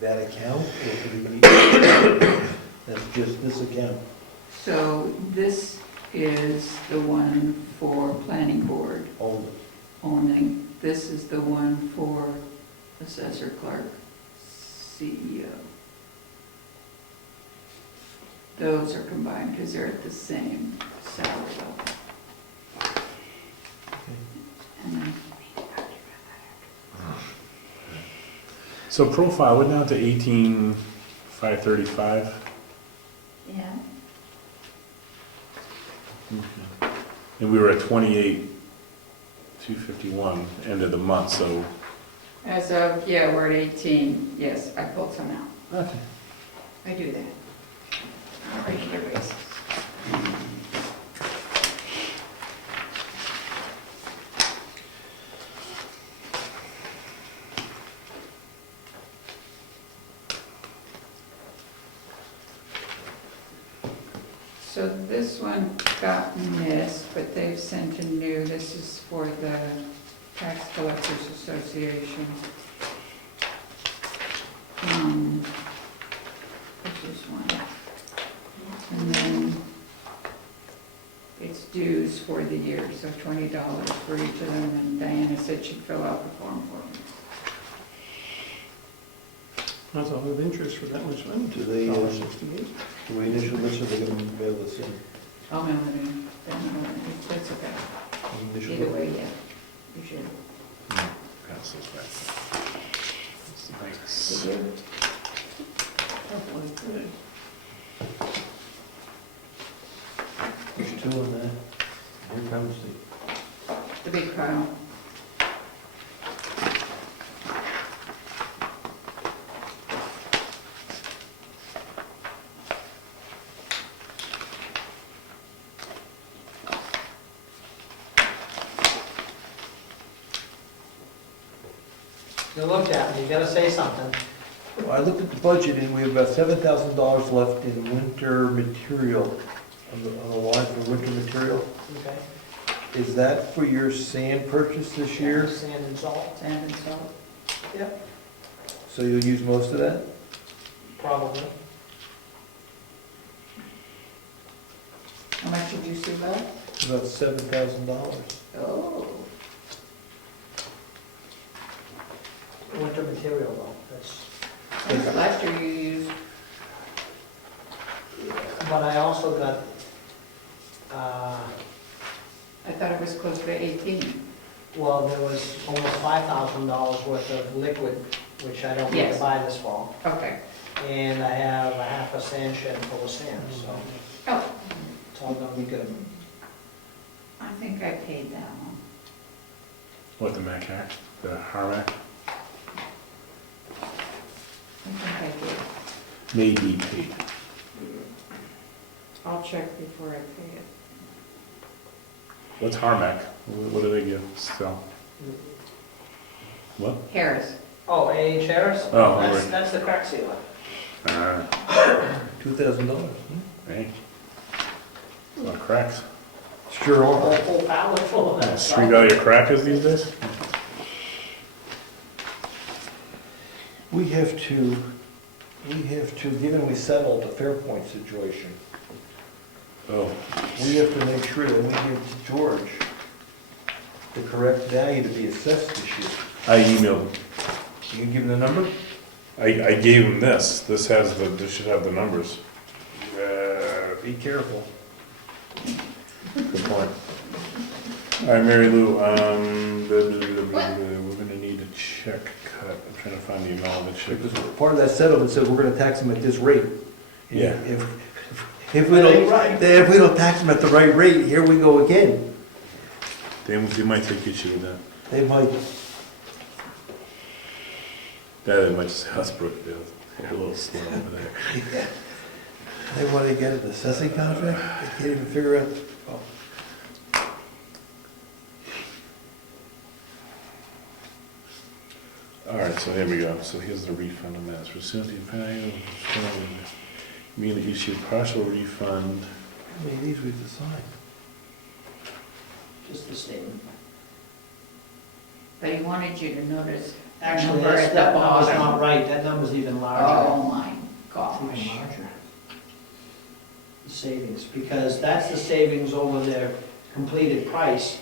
that account, or for the, that's just this account? So this is the one for planning board Only. only. This is the one for assessor clerk, CEO. Those are combined because they're at the same salary level. And then So profile, we're down to 18,535. yeah. And we were at 28,251 end of the month, so. As of, yeah, we're at 18. Yes, I pulled some out. Okay. I do that on a regular basis. So this one got missed, but they've sent a new, this is for the Tax Collectors Association. This is one. And then it's dues for the year, so $20 for each of them, and Diana said she'd fill out the form for me. That's all of interest for that much money. Do they, $1.68. do we initial this, or they gonna mail this in? I'll mail it in, then, that's okay. Initial? Either way, yeah, you should. Pass those back. Thanks. Did you? There's two on that. Here comes The big pile. You looked at me, you gotta say something. Well, I looked at the budget, and we have about $7,000 left in winter material, on the line for winter material. Okay. Is that for your sand purchase this year? Sand and salt, Sand and salt. So you'll use most of that? probably. How much did you see left? About $7,000. Oh. Winter material though, that's, Last year you used, but I also got, I thought it was close to 18. well, there was almost $5,000 worth of liquid, which I don't need Yes. to buy this fall. Okay. And I have a half a sand shed full of sand, so Oh, it's all gonna be good. I think I paid that one. What, the Macac, the Harmac? I think I did. May be paid. I'll check before I pay it. What's Harmac? What do they give? Sell? What? Harris. Oh, A.H. Harris? Oh, That's, right. that's the crack sealer. $2,000. Hey. A lot of cracks. Sure A are. whole pallet full of that Street stuff. value of crackers these days? We have to, given we settled the Fairpoint situation, Oh, we have to make sure that we give to George the correct value to be assessed this year? I emailed him. You can give them the number? I gave him this. This should have the numbers. Be careful. Good point. All right, Mary Lou, we're gonna need a check cut. I'm trying to find the amount of the check. Because part of that settlement says we're gonna tax them at this rate. And Yeah. If we don't tax them at the right rate, here we go again. They might take issue with that. They might, They might just say, us Brookfield. They're a little slow over there. they want to get an assessing contract, they can't even figure out, oh, All right, so there we go. So here's the refund on that. It's pursuant to the value, immediately issue partial refund. how many of these we've assigned? Just the statement. They wanted you to notice the Actually, number that's, at that the number's bottom. not right, that number's even larger. Oh, my It's gosh. even larger. The savings, because that's the savings over their completed price,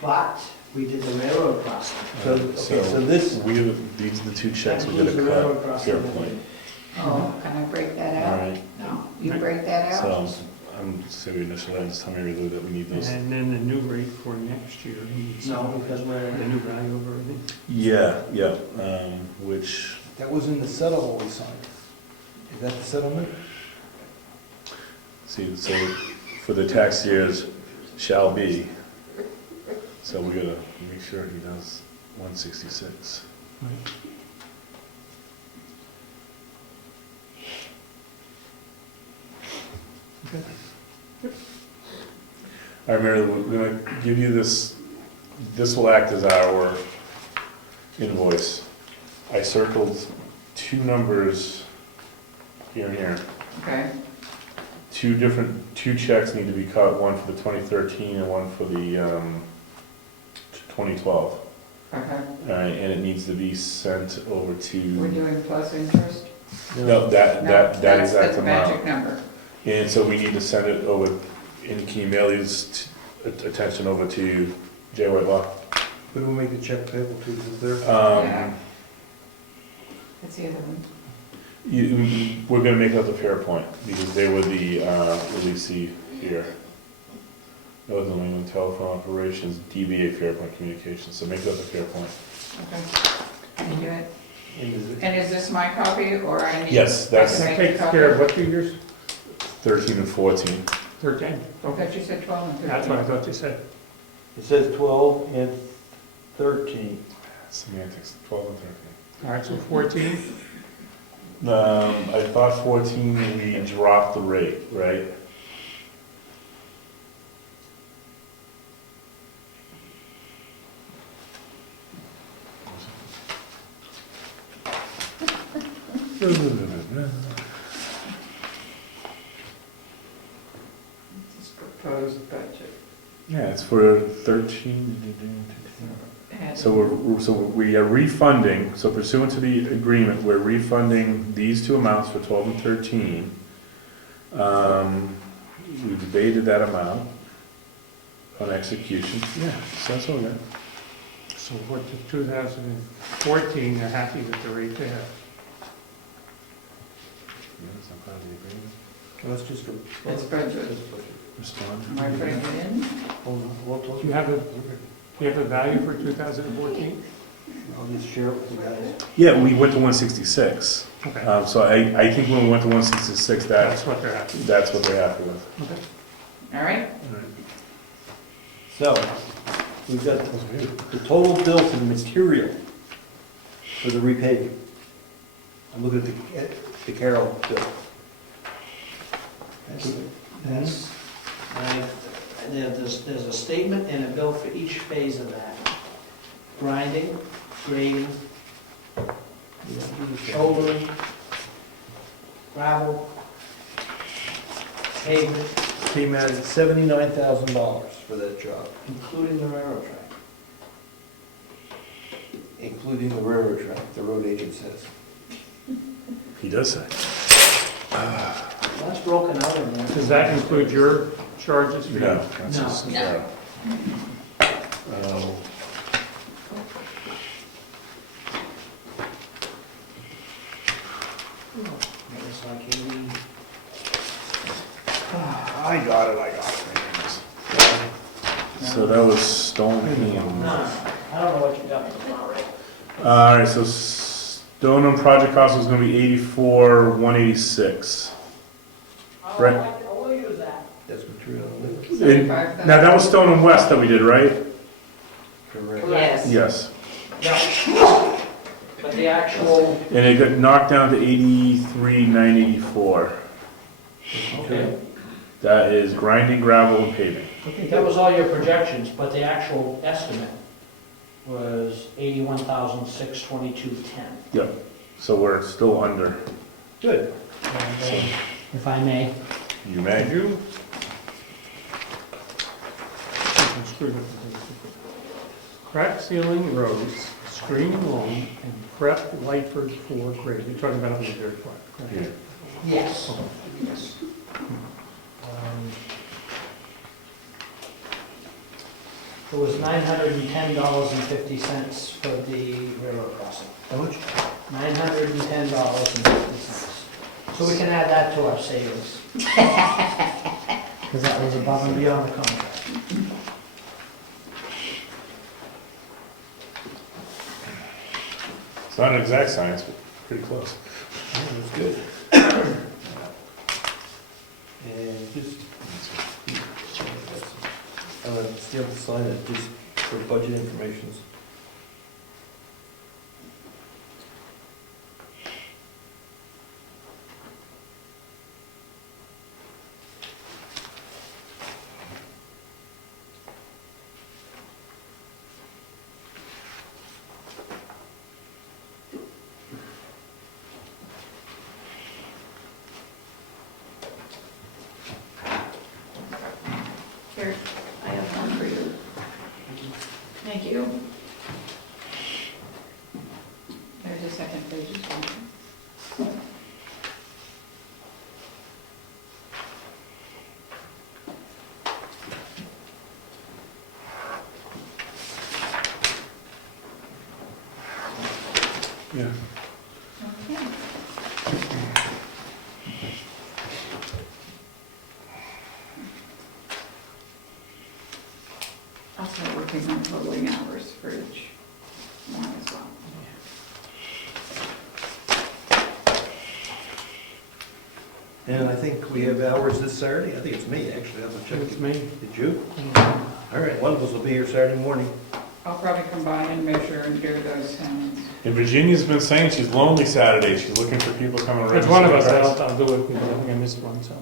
but we did the railroad crossing. So, okay, so this, These are the two checks we're Includes the gonna railroad cut. crossing. Fair point. Oh, can I break that All out? right, No, you break that out? so I'm saying we initially, just tell Mary Lou that we need those. And then the new rate for next year. No, because we're, The new value of everything. Yeah, yeah, which, that was in the settlement we signed. Is that the settlement? see, so for the tax years shall be, so we gotta make sure he does 166. All right, Mary Lou, we're gonna give you this, this will act as our invoice. I circled two numbers here and here. Okay, Two checks need to be cut, one for the 2013 and one for the 2012. okay. All right, and it needs to be sent over We're to, doing plus interest? no, that That's exact the magic amount. number. And so we need to send it over, and can you mail these attention over to Jay Whitelaw? Who do we make the check payable to, is there? Yeah. That's the other one. We're gonna make that the fair point, because they were the releasee here. Northern New England Telephone Operations, DBA Fairpoint Communications, so make that the fair point. Okay. Can you do it? And is it- And is this my copy, or I need? Yes, I that's can That make a takes copy? care of what 2 years? 13 and 14. 13. I thought you said 12 and 13. That's what I thought you said. It says 12 and 13. Semantics, 12 and 13. All right, so 14. I thought 14, we dropped the rate, right? This proposed budget. Yeah, it's for 13. And- So we are refunding, so pursuant to the agreement, we're refunding these two amounts for 12 and 13. We debated that amount on execution. Yeah, so that's all good. So for the 2014, they're happy with the rate they have. Yes, I'm part of the agreement. Let's just go. It's budget. Respond. Am I putting it in? Hold on, we'll talk. Do you have a value for 2014? I'll just share it with you guys. Yeah, we went to 166. Okay, So I think when we went to 166, that's what they're happy with. that's what they're happy with. Okay. All right? So, we've got the total bill for the material for the repaving. I'm looking at the Carroll bill. That's, there's a statement and a bill for each phase of that. Grinding, grading, shouldering, gravel, pavement, Came out at $79,000 for that job, including the railroad track. including the railroad track, the road agent says. He does say. That's broken out in there. Does that include your charges? for you? No, that's No. just, No. It's like 80. I got it. So that was Stoneham. No, I don't know what you got. All right, so Stoneham project cost was gonna be 84,186. Right. We'll use that. That's material. Now, that was Stoneham West that we did, right? Correct. Yes. Yes. No. But the actual, And it got knocked down to 83,984. okay, That is grinding, gravel, and paving. that was all your projections, but the actual estimate was 81,622.10. Yep. So we're still under. Good. If I may. You may. Crack ceiling roads, screening loam, and prep Lightford for grade. You're talking about up in the dirt part, correct? Yeah. Yes. It was $910.50 for the railroad crossing. How much? $910.50. So we can add that to our savings. Because that was above and beyond the contract. It's not an exact science, but pretty close. That's good. And just, still sign it, just for budget information. Here, I have one for you. Thank you. There's a second page as well. Yeah. Okay. I'll start working on totaling hours for each one as well. And I think we have hours this Saturday. I think it's me, actually. I have to check. It's me. Did you? All right, one of us will be here Saturday morning. I'll probably combine and measure and do those sounds. And Virginia's been saying she's lonely Saturday. She's looking for people coming around. It's one of us, I'll do it, because I think I missed one, so.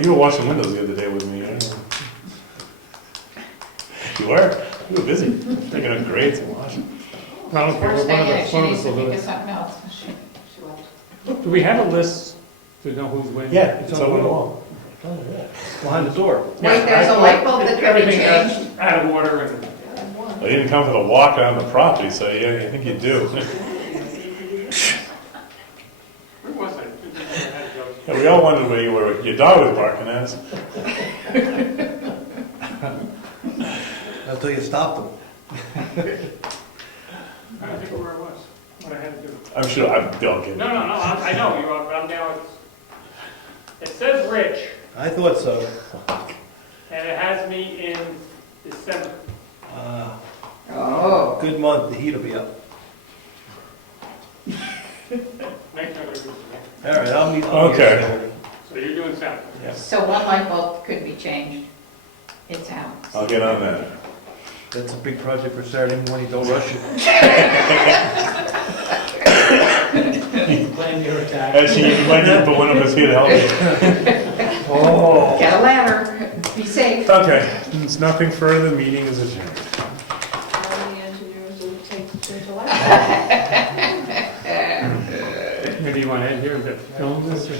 You were washing windows the other day with me. You were? You were busy. Taking up grades and washing. I don't care, First one of thing, us, she one of needs us to will do think of it. something else. She left. Do we have a list to know who's winning? Yeah, it's over the wall. Behind the door. Wait, there's a light bulb that could be Everything changed? else out of order and. I didn't come for the walk on the property, so yeah, I think you do. Where was I? Yeah, we all wondered where you were. Your dog was barking at us. Until you stop them. I don't think where I was, what I had to do. I'm sure I'm joking. No, I know, you're on, but I'm now, it says Rich, I thought so. and it has me in December. Oh. Good month, the heat will be up. Next time we do it. All right, I'll meet. Okay. So you're doing south. So one light bulb could be changed. It's out. I'll get on that. That's a big project for Saturday morning, don't rush it. Plan your attack. Actually, you might need to put one of us here to help you. Oh. Get a ladder. Be safe. Okay, it's nothing further. The meeting is adjourned. How many engineers will it take to last? Maybe you want to end here and film this, or?